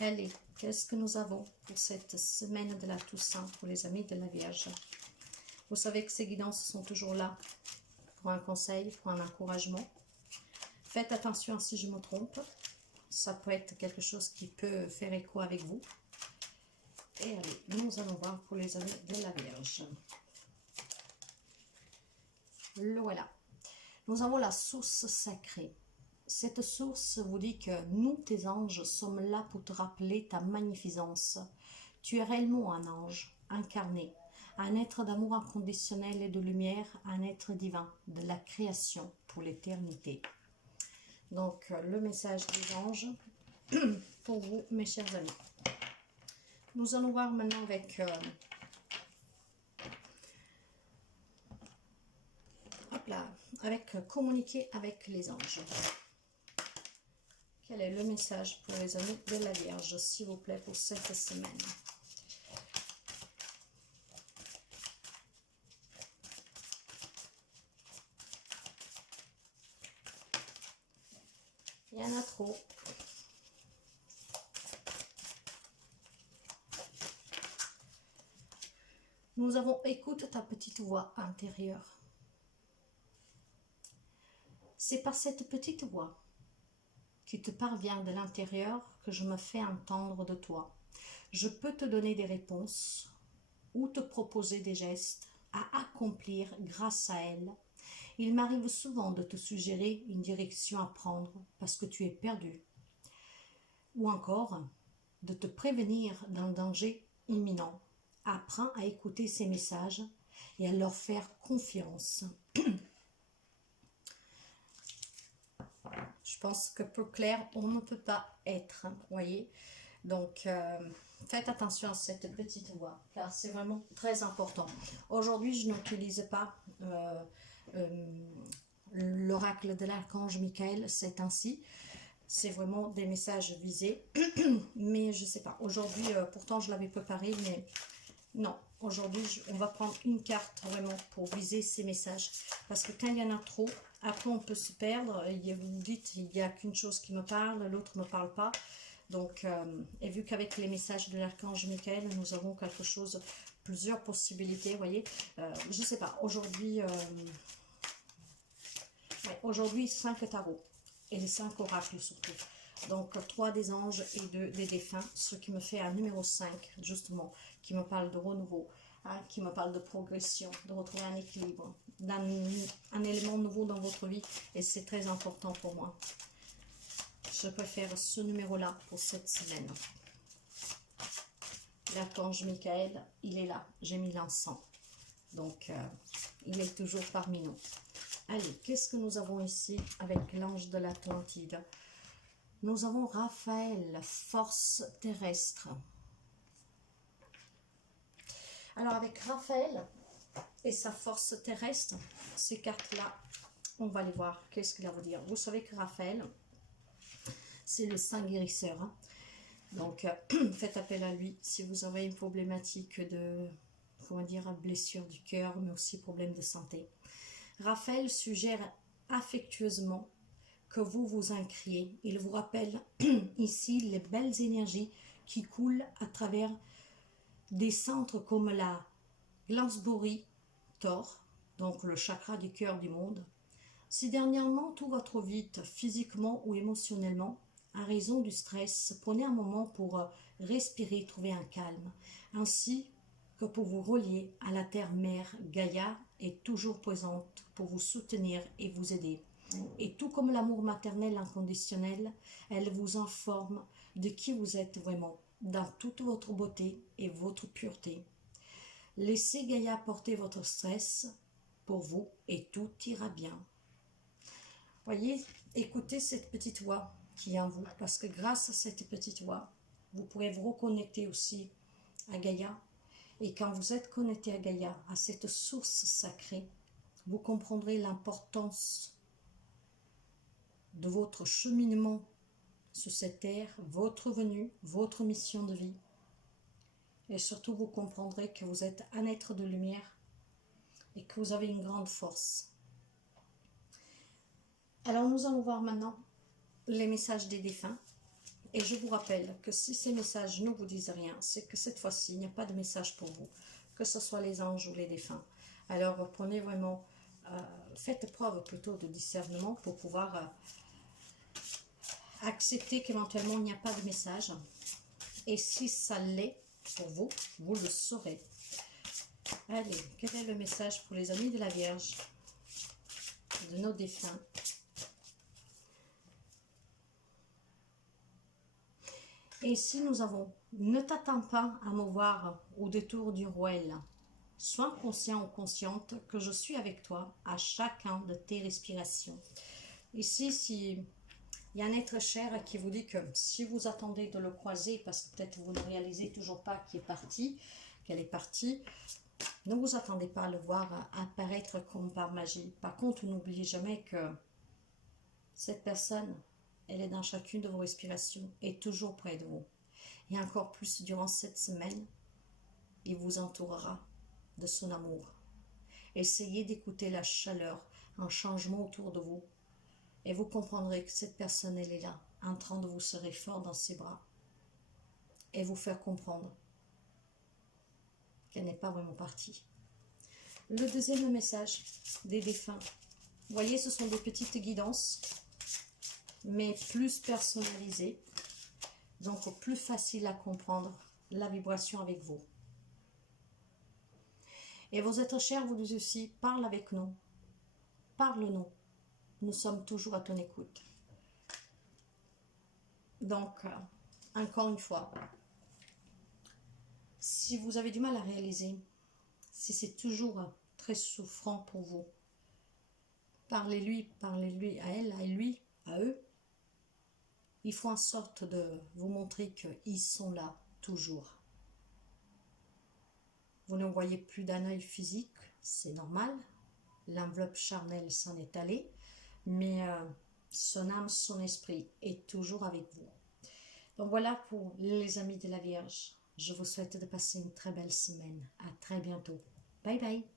Allez, qu'est-ce que nous avons pour cette semaine de la Toussaint, pour les amis de la Vierge? Vous savez que ces guidances sont toujours là pour un conseil, pour un encouragement. Faites attention si je me trompe. Ça peut être quelque chose qui peut faire écho avec vous. Et allez, nous allons voir pour les amis de la Vierge. Le voilà. Nous avons la source sacrée. Cette source vous dit que nous, tes anges, sommes là pour te rappeler ta magnificence. Tu es réellement un ange incarné, un être d'amour inconditionnel et de lumière, un être divin, de la création pour l'éternité. Donc, le message des anges pour vous, mes chers amis. Nous allons voir maintenant avec... hop là, avec communiquer avec les anges. Quel est le message pour les amis de la Vierge, s'il vous plaît, pour cette semaine? Il y en a trop. Nous avons écoute ta petite voix intérieure. C'est par cette petite voix qui te parvient de l'intérieur que je me fais entendre de toi. Je peux te donner des réponses ou te proposer des gestes à accomplir grâce à elle. Il m'arrive souvent de te suggérer une direction à prendre parce que tu es perdu. Ou encore, de te prévenir d'un danger imminent. Apprends à écouter ces messages et à leur faire confiance. Je pense que pour clair, on ne peut pas être, voyez. Donc, faites attention à cette petite voix, car c'est vraiment très important. Aujourd'hui, je n'utilise pas l'oracle de l'archange Michael, c'est ainsi. C'est vraiment des messages visés. Mais je ne sais pas, aujourd'hui, pourtant je l'avais préparé, mais non. Aujourd'hui, on va prendre une carte vraiment pour viser ces messages. Parce que quand il y en a trop, après on peut se perdre. Vous vous dites, il n'y a qu'une chose qui me parle, l'autre ne me parle pas. Donc, et vu qu'avec les messages de l'archange Michael, nous avons quelque chose, plusieurs possibilités, vous voyez. Je ne sais pas, aujourd'hui, aujourd'hui 5 tarots et les 5 oracles surtout. Donc 3 des anges et 2 des défunts, ce qui me fait un numéro 5 justement, qui me parle de renouveau, hein, qui me parle de progression, de retrouver un équilibre, d'un élément nouveau dans votre vie, et c'est très important pour moi. Je préfère ce numéro-là pour cette semaine. L'archange Michael, il est là, j'ai mis l'encens, donc il est toujours parmi nous. Allez, qu'est-ce que nous avons ici avec l'ange de l'Atlantide? Nous avons Raphaël, force terrestre. Alors avec Raphaël et sa force terrestre, ces cartes-là, on va les voir. Qu'est-ce qu'il va vous dire? Vous savez que Raphaël, c'est le saint guérisseur. Hein? Donc faites appel à lui si vous avez une problématique de, comment dire, blessure du cœur, mais aussi problème de santé. Raphaël suggère affectueusement que vous vous incriez. Il vous rappelle ici les belles énergies qui coulent à travers des centres comme la Glansbury Thor, donc le chakra du cœur du monde. Si dernièrement tout va trop vite, physiquement ou émotionnellement, à raison du stress, prenez un moment pour respirer, trouver un calme, ainsi que pour vous relier à la terre-mère. Gaïa est toujours présente pour vous soutenir et vous aider. Et tout comme l'amour maternel inconditionnel, elle vous informe de qui vous êtes vraiment, dans toute votre beauté et votre pureté. Laissez Gaïa porter votre stress pour vous et tout ira bien. Voyez, écoutez cette petite voix qui est en vous, parce que grâce à cette petite voix, vous pourrez vous reconnecter aussi à Gaïa. Et quand vous êtes connecté à Gaïa, à cette source sacrée, vous comprendrez l'importance de votre cheminement sur cette terre, votre venue, votre mission de vie. Et surtout, vous comprendrez que vous êtes un être de lumière et que vous avez une grande force. Alors, nous allons voir maintenant les messages des défunts. Et je vous rappelle que si ces messages ne vous disent rien, c'est que cette fois-ci, il n'y a pas de message pour vous, que ce soit les anges ou les défunts. Alors, prenez vraiment, faites preuve plutôt de discernement pour pouvoir accepter qu'éventuellement il n'y a pas de message. Et si ça l'est pour vous, vous le saurez. Allez, quel est le message pour les amis de la Vierge, de nos défunts? Et ici nous avons, ne t'attends pas à me voir au détour du Rouel. sois conscient ou consciente que je suis avec toi à chacun de tes respirations. Ici, si il y a un être cher qui vous dit que si vous attendez de le croiser, parce que peut-être vous ne réalisez toujours pas qu'il est parti, qu'elle est partie, ne vous attendez pas à le voir apparaître comme par magie. Par contre, n'oubliez jamais que cette personne, elle est dans chacune de vos respirations et toujours près de vous. Et encore plus durant cette semaine, il vous entourera de son amour. Essayez d'écouter la chaleur, un changement autour de vous. Et vous comprendrez que cette personne, elle est là, en train de vous serrer fort dans ses bras. Et vous faire comprendre qu'elle n'est pas vraiment partie. Le deuxième message des défunts. Vous voyez, ce sont des petites guidances, mais plus personnalisées. Donc, plus facile à comprendre la vibration avec vous. Et vos êtres chers vous disent aussi, parle avec nous. Parle-nous. Nous sommes toujours à ton écoute. Donc, encore une fois, si vous avez du mal à réaliser, si c'est toujours très souffrant pour vous, parlez-lui à elle, à lui, à eux. Il faut en sorte de vous montrer qu'ils sont là, toujours. Vous ne voyez plus d'un œil physique, c'est normal. L'enveloppe charnelle s'en est allée, mais son âme, son esprit est toujours avec vous. Donc voilà pour les amis de la Vierge. Je vous souhaite de passer une très belle semaine. À très bientôt. Bye bye.